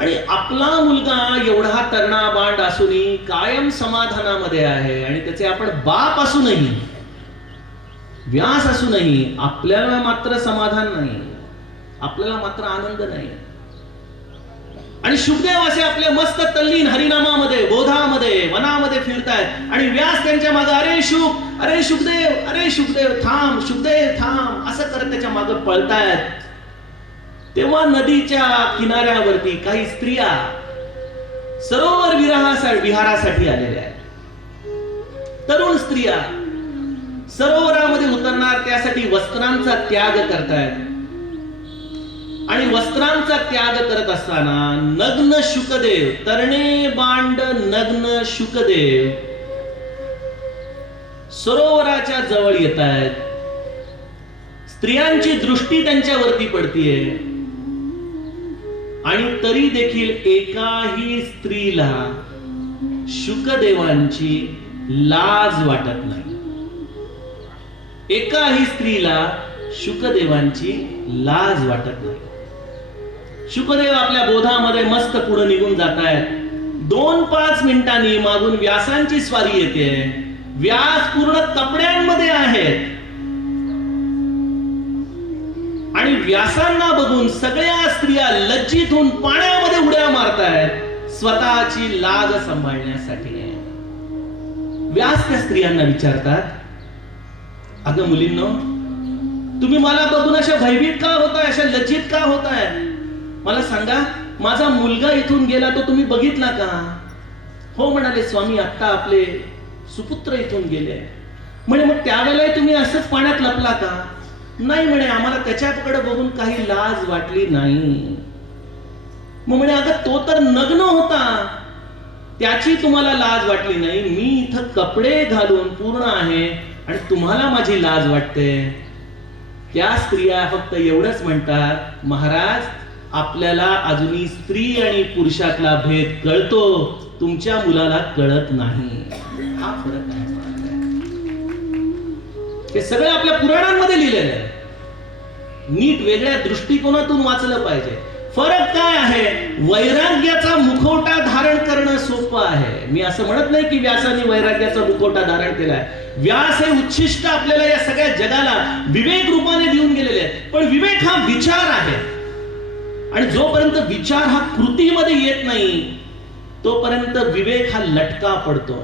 आणि आपला मुलगा एवढा तरणा बांड असूनही कायम समाधानामध्ये आहे, आणि त्याचे आपण बाप असूनही, व्यास असूनही आपल्याला मात्र समाधान नाही, आपल्याला मात्र आनंद नाही. आणि शुकदेव असे आपले मस्त तल्लीन हरिनामामध्ये, बोधामध्ये, वनामध्ये फिरतायत, आणि व्यास त्यांच्या मागे अरे शुकदेव, अरे शुकदेव थांब, शुकदेव थांब असं करत त्याच्या मागे पळतायत. तेव्हा नदीच्या किनाऱ्यावरती काही स्त्रिया सरोवर विहारासाठी आलेल्या आहेत. तरुण स्त्रिया सरोवरामध्ये उतरणार, त्यासाठी वस्त्रांचा त्याग करतायत. आणि वस्त्रांचा त्याग करत असताना नग्न शुकदेव, तरणे बांड नग्न शुकदेव सरोवराच्या जवळ येत आहेत. स्त्रियांची दृष्टी त्यांच्यावरती पडतीये, आणि तरी देखील एकाही स्त्रीला शुकदेवांची लाज वाटत नाही. एकाही स्त्रीला शुकदेवांची लाज वाटत नाही. शुकदेव आपल्या बोधामध्ये मस्त पुढे निघून जात आहेत. 2-5 मिनिटांनी मागून व्यासांची स्वारी येते. व्यास पूर्ण कपड्यांमध्ये आहेत, आणि व्यासांना बघून सगळ्या स्त्रिया लज्जित होऊन पाण्यामध्ये उड्या मारतायत स्वतःची लाज सांभाळण्यासाठी. व्यास त्या स्त्रियांना विचारतात, अगं मुलींनो, तुम्ही मला बघून अशा भयभीत का होताय, अशा लज्जित का होताय? मला सांगा, माझा मुलगा इथून गेला तो तुम्ही बघितला का? हो म्हणाले स्वामी, आता आपले सुपुत्र इथून गेले. म्हणे मग त्यावेळेला तुम्ही असंच पाण्यात लपला का? नाही म्हणे, आम्हाला त्याच्याकडे बघून काही लाज वाटली नाही. मग म्हणे, अगं तो तर नग्न होता, त्याची तुम्हाला लाज वाटली नाही, मी इथं कपडे घालून पूर्ण आहे आणि तुम्हाला माझी लाज वाटते. त्या स्त्रिया फक्त एवढंच म्हणतात, महाराज आपल्याला अजूनही स्त्री आणि पुरुषातला भेद कळतो, तुमच्या मुलाला कळत नाही. हा फरक आहे. हे सगळं आपल्या पुराणांमध्ये लिहिलेलं आहे. नीट वेगळ्या दृष्टिकोनातून वाचलं पाहिजे. फरक काय आहे? वैराग्याचा मुखवटा धारण करणं सोपं आहे. मी असं म्हणत नाही की व्यासाने वैराग्याचा मुखवटा धारण केलाय. व्यास हे उच्छिष्ट आपल्याला या सगळ्या जगाला विवेक रूपाने देऊन गेलेले आहे. पण विवेक हा विचार आहे, आणि जोपर्यंत विचार हा कृतीमध्ये येत नाही तोपर्यंत विवेक हा लटका पडतो.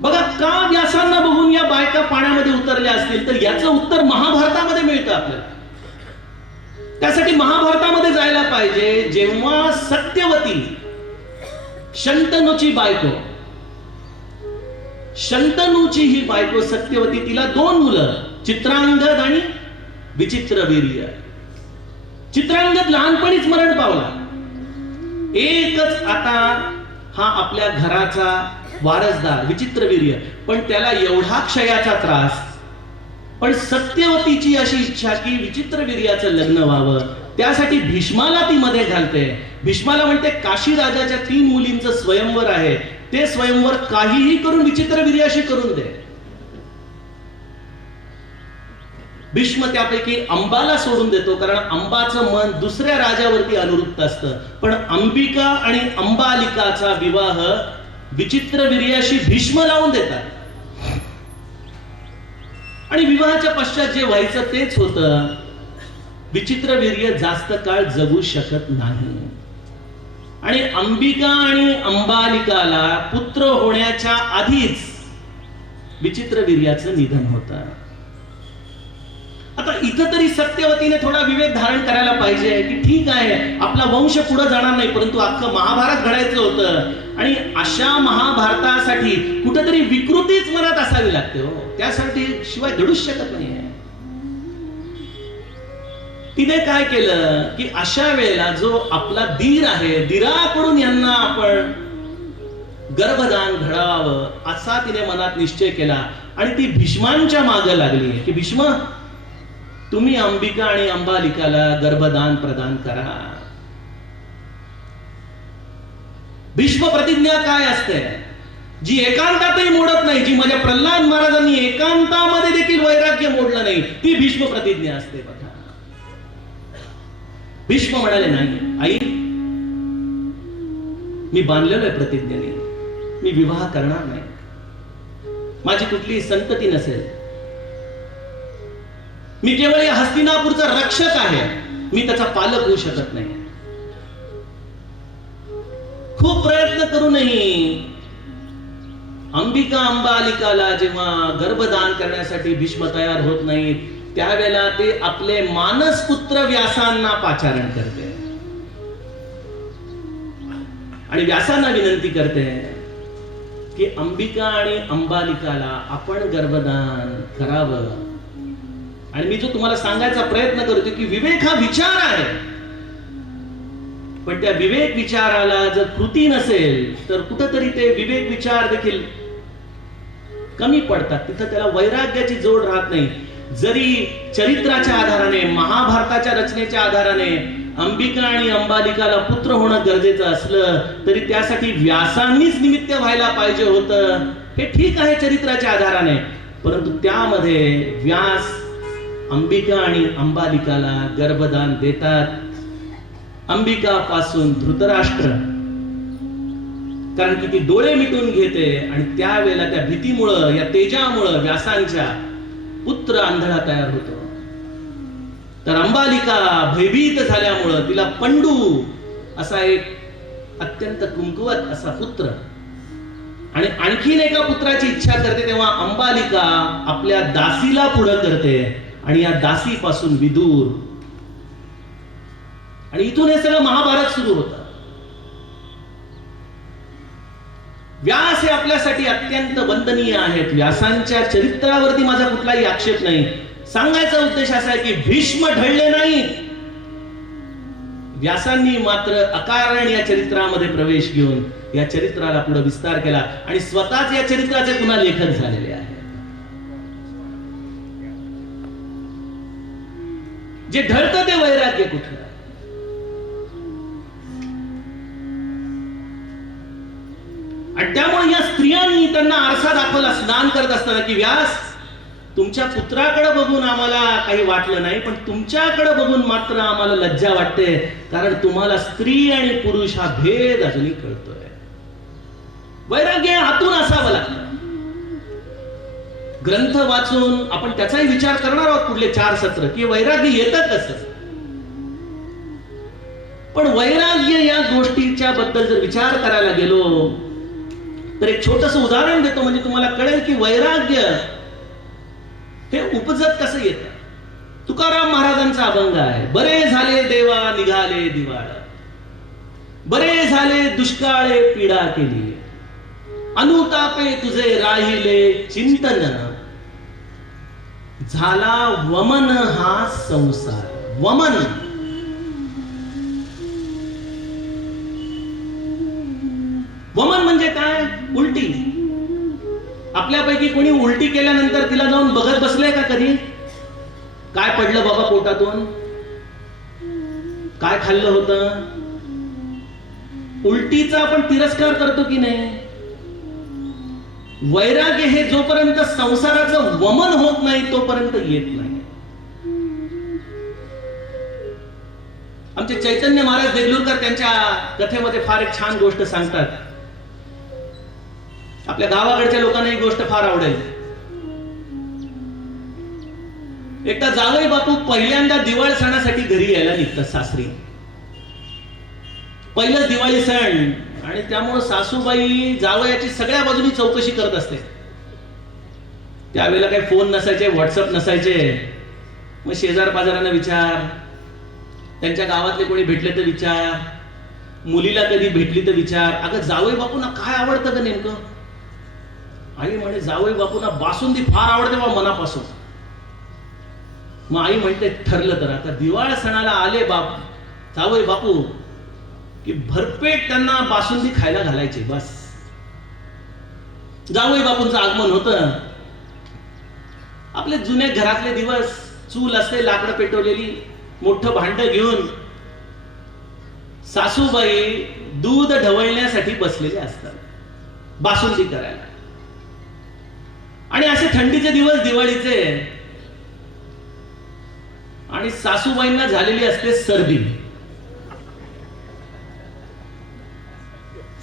बघा, का व्यासांना बघून या बायका पाण्यामध्ये उतरल्या असतील, तर याचं उत्तर महाभारतामध्ये मिळतं आपल्याला. त्यासाठी महाभारतामध्ये जायला पाहिजे. जेव्हा सत्यवती, शंतनूची बायको, शंतनूची ही बायको सत्यवती, तिला 2 मुलं, चित्रांगद आणि विचित्रवीर्य. चित्रांगद लहानपणीच मरण पावला. एकच आता हा आपल्या घराचा वारसदार विचित्रवीर्य, पण त्याला एवढा क्षयाचा त्रास. पण सत्यवतीची अशी इच्छा की विचित्रवीर्याचं लग्न व्हावं, त्यासाठी भीष्माला ती मध्ये घालते. भीष्माला म्हणते, काशी राजाच्या 3 मुलींचं स्वयंवर आहे, ते स्वयंवर काहीही करून विचित्रवीर्याशी करून दे. भीष्म त्यापैकी अंबाला सोडून देतो, कारण अंबाचं मन दुसऱ्या राजावरती अनुरुक्त असतं. पण अंबिका आणि अंबालिकाचा विवाह विचित्रवीर्याशी भीष्म लावून देतात. आणि विवाहाच्या पश्चात जे व्हायचं तेच होतं. विचित्रवीर्य जास्त काळ जगू शकत नाही, आणि अंबिका आणि अंबालिकाला पुत्र होण्याच्या आधीच विचित्रवीर्याचं निधन होतं. आता इथं तरी सत्यवतीने थोडा विवेक धारण करायला पाहिजे की ठीक आहे, आपला वंश पुढे जाणार नाही, परंतु अख्खं महाभारत घडायचं होतं, आणि अशा महाभारतासाठी कुठेतरी विकृतीच मनात असावी लागते. हो, त्यासाठी शिवाय घडूच शकत नाही. तिने काय केलं की अशा वेळेला जो आपला दीर आहे, दीराकडून यांना आपण गर्भदान घडावं असा तिने मनात निश्चय केला आणि ती भीष्मांच्या मागे लागली की भीष्म, तुम्ही अंबिका आणि अंबालिकाला गर्भदान प्रदान करा. भीष्म प्रतिज्ञा काय असते, जी एकांतातही मोडत नाही, जी माझ्या प्रल्हाद महाराजांनी एकांतामध्ये देखील वैराग्य मोडलं नाही, ती भीष्म प्रतिज्ञा असते. बघा, भीष्म म्हणाले, नाही आई, मी बांधलेलो आहे प्रतिज्ञेने, मी विवाह करणार नाही, माझी कुठलीही संतती नसेल, मी केवळ या हस्तिनापूरचा रक्षक आहे, मी त्याचा पालक होऊ शकत नाही. खूप प्रयत्न करूनही अंबिका अंबालिकाला जेव्हा गर्भदान करण्यासाठी भीष्म तयार होत नाही, त्यावेळेला ते आपले मानसपुत्र व्यासांना पाचारण करते आणि व्यासांना विनंती करते की अंबिका आणि अंबालिकाला आपण गर्भदान करावं. आणि मी जो तुम्हाला सांगायचा प्रयत्न करतो की विवेक हा विचार आहे, पण त्या विवेक विचाराला जर कृती नसेल तर कुठंतरी ते विवेक विचार देखील कमी पडतात, तिथं त्याला वैराग्याची जोड राहत नाही. जरी चरित्राच्या आधाराने, महाभारताच्या रचनेच्या आधाराने अंबिका आणि अंबालिकाला पुत्र होणं गरजेचं असलं तरी त्यासाठी व्यासांनीच निमित्त व्हायला पाहिजे होतं, हे ठीक आहे चरित्राच्या आधाराने, परंतु त्यामध्ये व्यास अंबिका आणि अंबालिकाला गर्भदान देतात. अंबिका पासून धृतराष्ट्र, कारण की ती डोळे मिटून घेते आणि त्यावेळेला त्या भीतीमुळं, या तेजामुळं व्यासांच्या पुत्र आंधळा तयार होतो. तर अंबालिका भयभीत झाल्यामुळं तिला पंडू असा एक अत्यंत कुंकवत असा पुत्र आणि आणखीन एका पुत्राची इच्छा करते. तेव्हा अंबालिका आपल्या दासीला पुढं करते आणि या दासीपासून विदूर, आणि इथून हे सगळं महाभारत सुरू होतं. व्यास हे आपल्यासाठी अत्यंत वंदनीय आहेत. व्यासांच्या चरित्रावरती माझा कुठलाही आक्षेप नाही. सांगायचा उद्देश असा आहे की भीष्म ढळले नाही, व्यासांनी मात्र अकारण या चरित्रामध्ये प्रवेश घेऊन या चरित्राला पुढे विस्तार केला आणि स्वतःच या चरित्राचे पुन्हा लेखक झालेले आहेत. जे ढळतं ते वैराग्य कुठलं. आणि त्यामुळे या स्त्रियांनी त्यांना आरसा दाखवला स्नान करत असताना की व्यास, तुमच्या पुत्राकडे बघून आम्हाला काही वाटलं नाही, पण तुमच्याकडे बघून मात्र आम्हाला लज्जा वाटते, कारण तुम्हाला स्त्री आणि पुरुष हा भेद अजूनही कळतोय. वैराग्य हातून असावं लागतं. ग्रंथ वाचून आपण त्याचाही विचार करणार आहोत पुढले 4 सत्र की वैराग्य येतं कसं. पण वैराग्य या गोष्टीच्या बद्दल जर विचार करायला गेलो तर एक छोटस उदाहरण देतो, म्हणजे तुम्हाला कळेल की वैराग्य हे उपजत कसं येतं. तुकाराम महाराजांचा अभंग आहे, बरे झाले देवा निघाले दिवाळ, बरे झाले दुष्काळे पीडा केली, अनुतापे तुझे राहिले चिंतन, झाला वमन हा संसार. वमन वमन म्हणजे काय? उलटी. आपल्यापैकी कोणी उलटी केल्यानंतर तिला जाऊन बघत बसले का कधी? काय पडलं बाबा पोटातून, काय खाल्लं होतं? उलटीचा आपण तिरस्कार करतो की नाही? वैराग्य हे जोपर्यंत संसाराचं वमन होत नाही तोपर्यंत येत नाही. आमचे चैतन्य महाराज देगलूरकर त्यांच्या कथेमध्ये फार एक छान गोष्ट सांगतात. आपल्या गावाकडच्या लोकांना ही गोष्ट फार आवडेल. एकदा जावई बापू पहिल्यांदा दिवाळी सणासाठी घरी यायला निघतात सासरी. पहिलंच दिवाळी सण आणि त्यामुळे सासूबाई जावयाची सगळ्या बाजूनी चौकशी करत असते. त्यावेळेला काही फोन नसायचे, व्हॉट्सअप नसायचे. मग शेजार पाजारांना विचार, त्यांच्या गावातले कोणी भेटले तर विचार, मुलीला कधी भेटली तर विचार, अगं जावई बापूंना काय आवडतं का नेमकं? आई म्हणे जावई बापूंना बासुंदी फार आवडते बा मनापासून. मग आई म्हणते ठरलं तर आता दिवाळ सणाला आले बाप जावई बापू की भरपेट त्यांना बासुंदी खायला घालायची बस. जावई बापूंचं आगमन होतं. आपले जुने घरातले दिवस, चूल असते लाकडं पेटवलेली, मोठं भांड घेऊन सासूबाई दूध ढवळण्यासाठी बसलेले असतात, बासुंदी करायला. आणि असे थंडीचे दिवस दिवाळीचे, आणि सासूबाईंना झालेली असते सर्दी.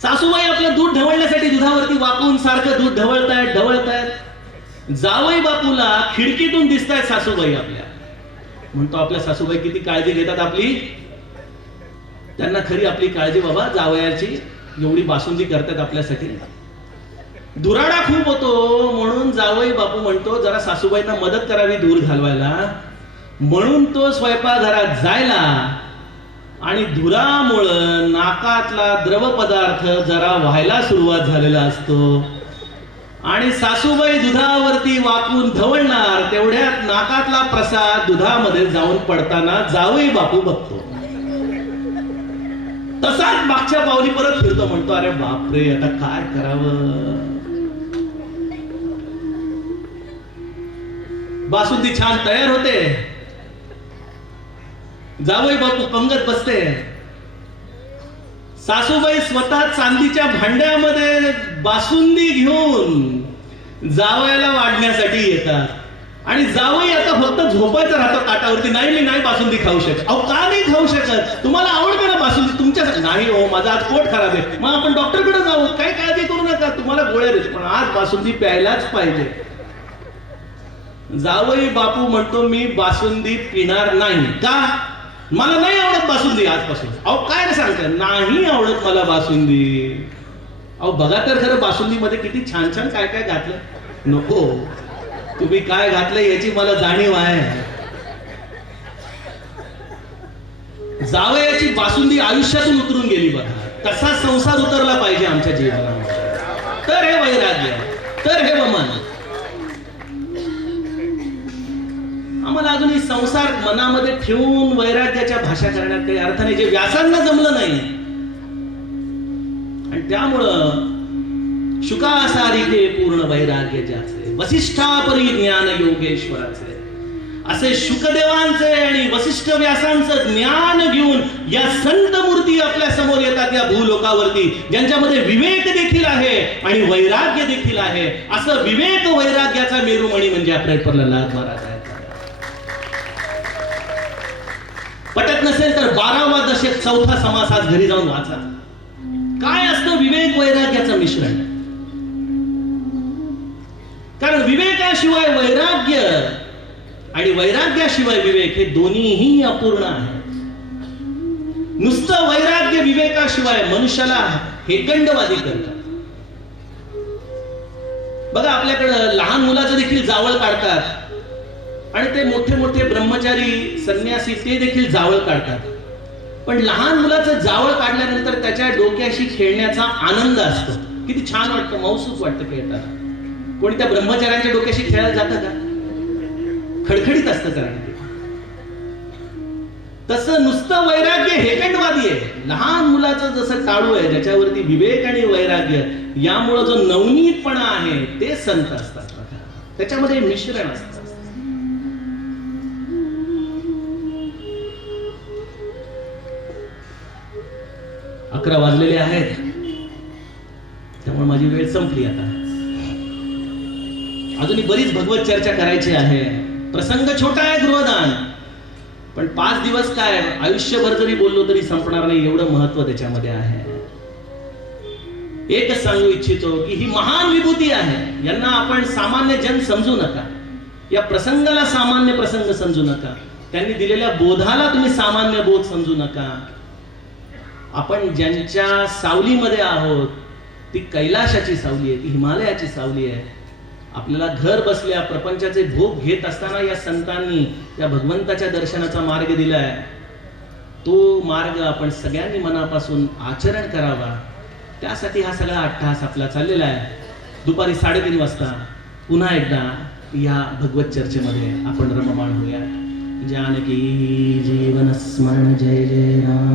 सासूबाई आपलं दूध ढवळण्यासाठी दुधावरती वाकून सारखं दूध ढवळतायत. जावई बापूला खिडकीतून दिसतायत सासूबाई आपल्या. म्हणतो आपल्या सासूबाई किती काळजी घेतात आपली. त्यांना खरी आपली काळजी बाबा, जावयाची एवढी बासुंदी करतात आपल्यासाठी. दुराडा खूप होतो म्हणून जावई बापू म्हणतो जरा सासूबाईंना मदत करावी दूर घालवायला. म्हणून तो स्वयंपाकघरात जायला, आणि धुरामुळं नाकातला द्रव पदार्थ जरा व्हायला सुरुवात झालेला असतो, आणि सासूबाई दुधावरती वाकून धवळणार तेवढ्यात नाकातला प्रसाद दुधामध्ये जाऊन पडताना जावई बापू बघतो. तसाच मागच्या पावली परत फिरतो. म्हणतो अरे बापरे, आता काय करावं. बासुंदी छान तयार होते. जावई बापू पंगत बसते. सासूबाई स्वतः चांदीच्या भांड्यामध्ये बासुंदी घेऊन जावयाला वाढण्यासाठी येतात. आणि जावई आता फक्त झोपायचं राहतं ताटावरती. नाही, मी नाही बासुंदी खाऊ शकत. अहो का नाही खाऊ शकत? तुम्हाला आवडतं ना बासुंदी? तुमच्यासाठी नाही हो, माझा आज पोट खराब आहे. मग आपण डॉक्टरकडे जाऊ, काय काळजी करू नका, तुम्हाला गोळ्या देतो, पण आज बासुंदी प्यायलाच पाहिजे. जावई बापू म्हणतो मी बासुंदी पिणार नाही. का? मला नाही आवडत बासुंदी आजपासून. अहो काय ना सांगता, नाही आवडत मला बासुंदी. अहो बघा तर खरं, बासुंदीमध्ये किती छान छान काय काय घातलं. नको, तुम्ही काय घातलं याची मला जाणीव आहे. जावयाची बासुंदी आयुष्यातून उतरून गेली बघा. तसा संसार उतरला पाहिजे आमच्या जीवनामध्ये. तर हे वैराग्य, तर हे वमन. आम्हाला अजूनही संसार मनामध्ये ठेवून वैराग्याच्या भाषा करण्यात काही अर्थ नाही, जे व्यासांना जमलं नाही. आणि त्यामुळं शुकासारिखे पूर्ण वैराग्य ज्याचे, वसिष्ठापरी ज्ञान योगेश्वराचे, असे शुकदेवांचे आणि वसिष्ठ व्यासांचं ज्ञान घेऊन या संत मूर्ती आपल्या समोर येतात या भूलोकावरती, ज्यांच्यामध्ये विवेक देखील आहे आणि वैराग्य देखील आहे. असं विवेक वैराग्याचा मेरुमणी म्हणजे आपल्या प्रल्हाद महाराज आहेत. पटत नसेल तर 12वा दशक 4था समास आज घरी जाऊन वाचा. काय असतं विवेक वैराग्याचं मिश्रण. कारण विवेकाशिवाय वैराग्य आणि वैराग्याशिवाय विवेक हे दोन्हीही अपूर्ण आहे. नुसतं वैराग्य विवेकाशिवाय मनुष्याला हेकंडवादी करतात. बघा आपल्याकडं लहान मुलाचं देखील जावळ काढतात, आणि ते मोठे मोठे ब्रह्मचारी संन्यासी ते देखील जावळ काढतात. पण लहान मुलाचं जावळ काढल्यानंतर त्याच्या डोक्याशी खेळण्याचा आनंद असतो. किती छान वाटतं, मौसूफ वाटतं खेळताना. कोणी त्या ब्रह्मचार्यांच्या डोक्याशी खेळायला जातं का? खडखडीत असतं कारण ते. तसं नुसतं वैराग्य हेकंडवादी आहे. लहान मुलाचं जसं टाळू आहे ज्याच्यावरती विवेक आणि वैराग्य यामुळे जो नवनीतपणा आहे ते संत असतात. त्याच्यामध्ये मिश्रण असतं. 11 वाजलेले आहेत, त्यामुळे माझी वेळ संपली. आता अजूनही बरीच भगवत चर्चा करायची आहे. प्रसंग छोटा आहे गृहदान, पण 5 दिवस काय आयुष्यभर जरी बोललो तरी संपणार नाही, एवढं महत्व त्याच्यामध्ये आहे. एकच सांगू इच्छितो की ही महान विभूती आहे. यांना आपण सामान्य जन समजू नका. या प्रसंगाला सामान्य प्रसंग समजू नका. त्यांनी दिलेल्या बोधाला तुम्ही सामान्य बोध समजू नका. आपण ज्यांच्या सावलीमध्ये आहोत ती कैलाशाची सावली आहे, ती हिमालयाची सावली आहे. आपल्याला घर बसल्या प्रपंचाचे भोग घेत असताना या संतांनी त्या भगवंताच्या दर्शनाचा मार्ग दिलाय. तो मार्ग आपण सगळ्यांनी मनापासून आचरण करावा. त्यासाठी हा सगळा अट्टहास आपला चाललेला आहे. दुपारी 3:30 वाजता पुन्हा एकदा या भगवत चर्चेमध्ये आपण रममाण होऊया. जानकी जीवन स्मरण जय जय राम.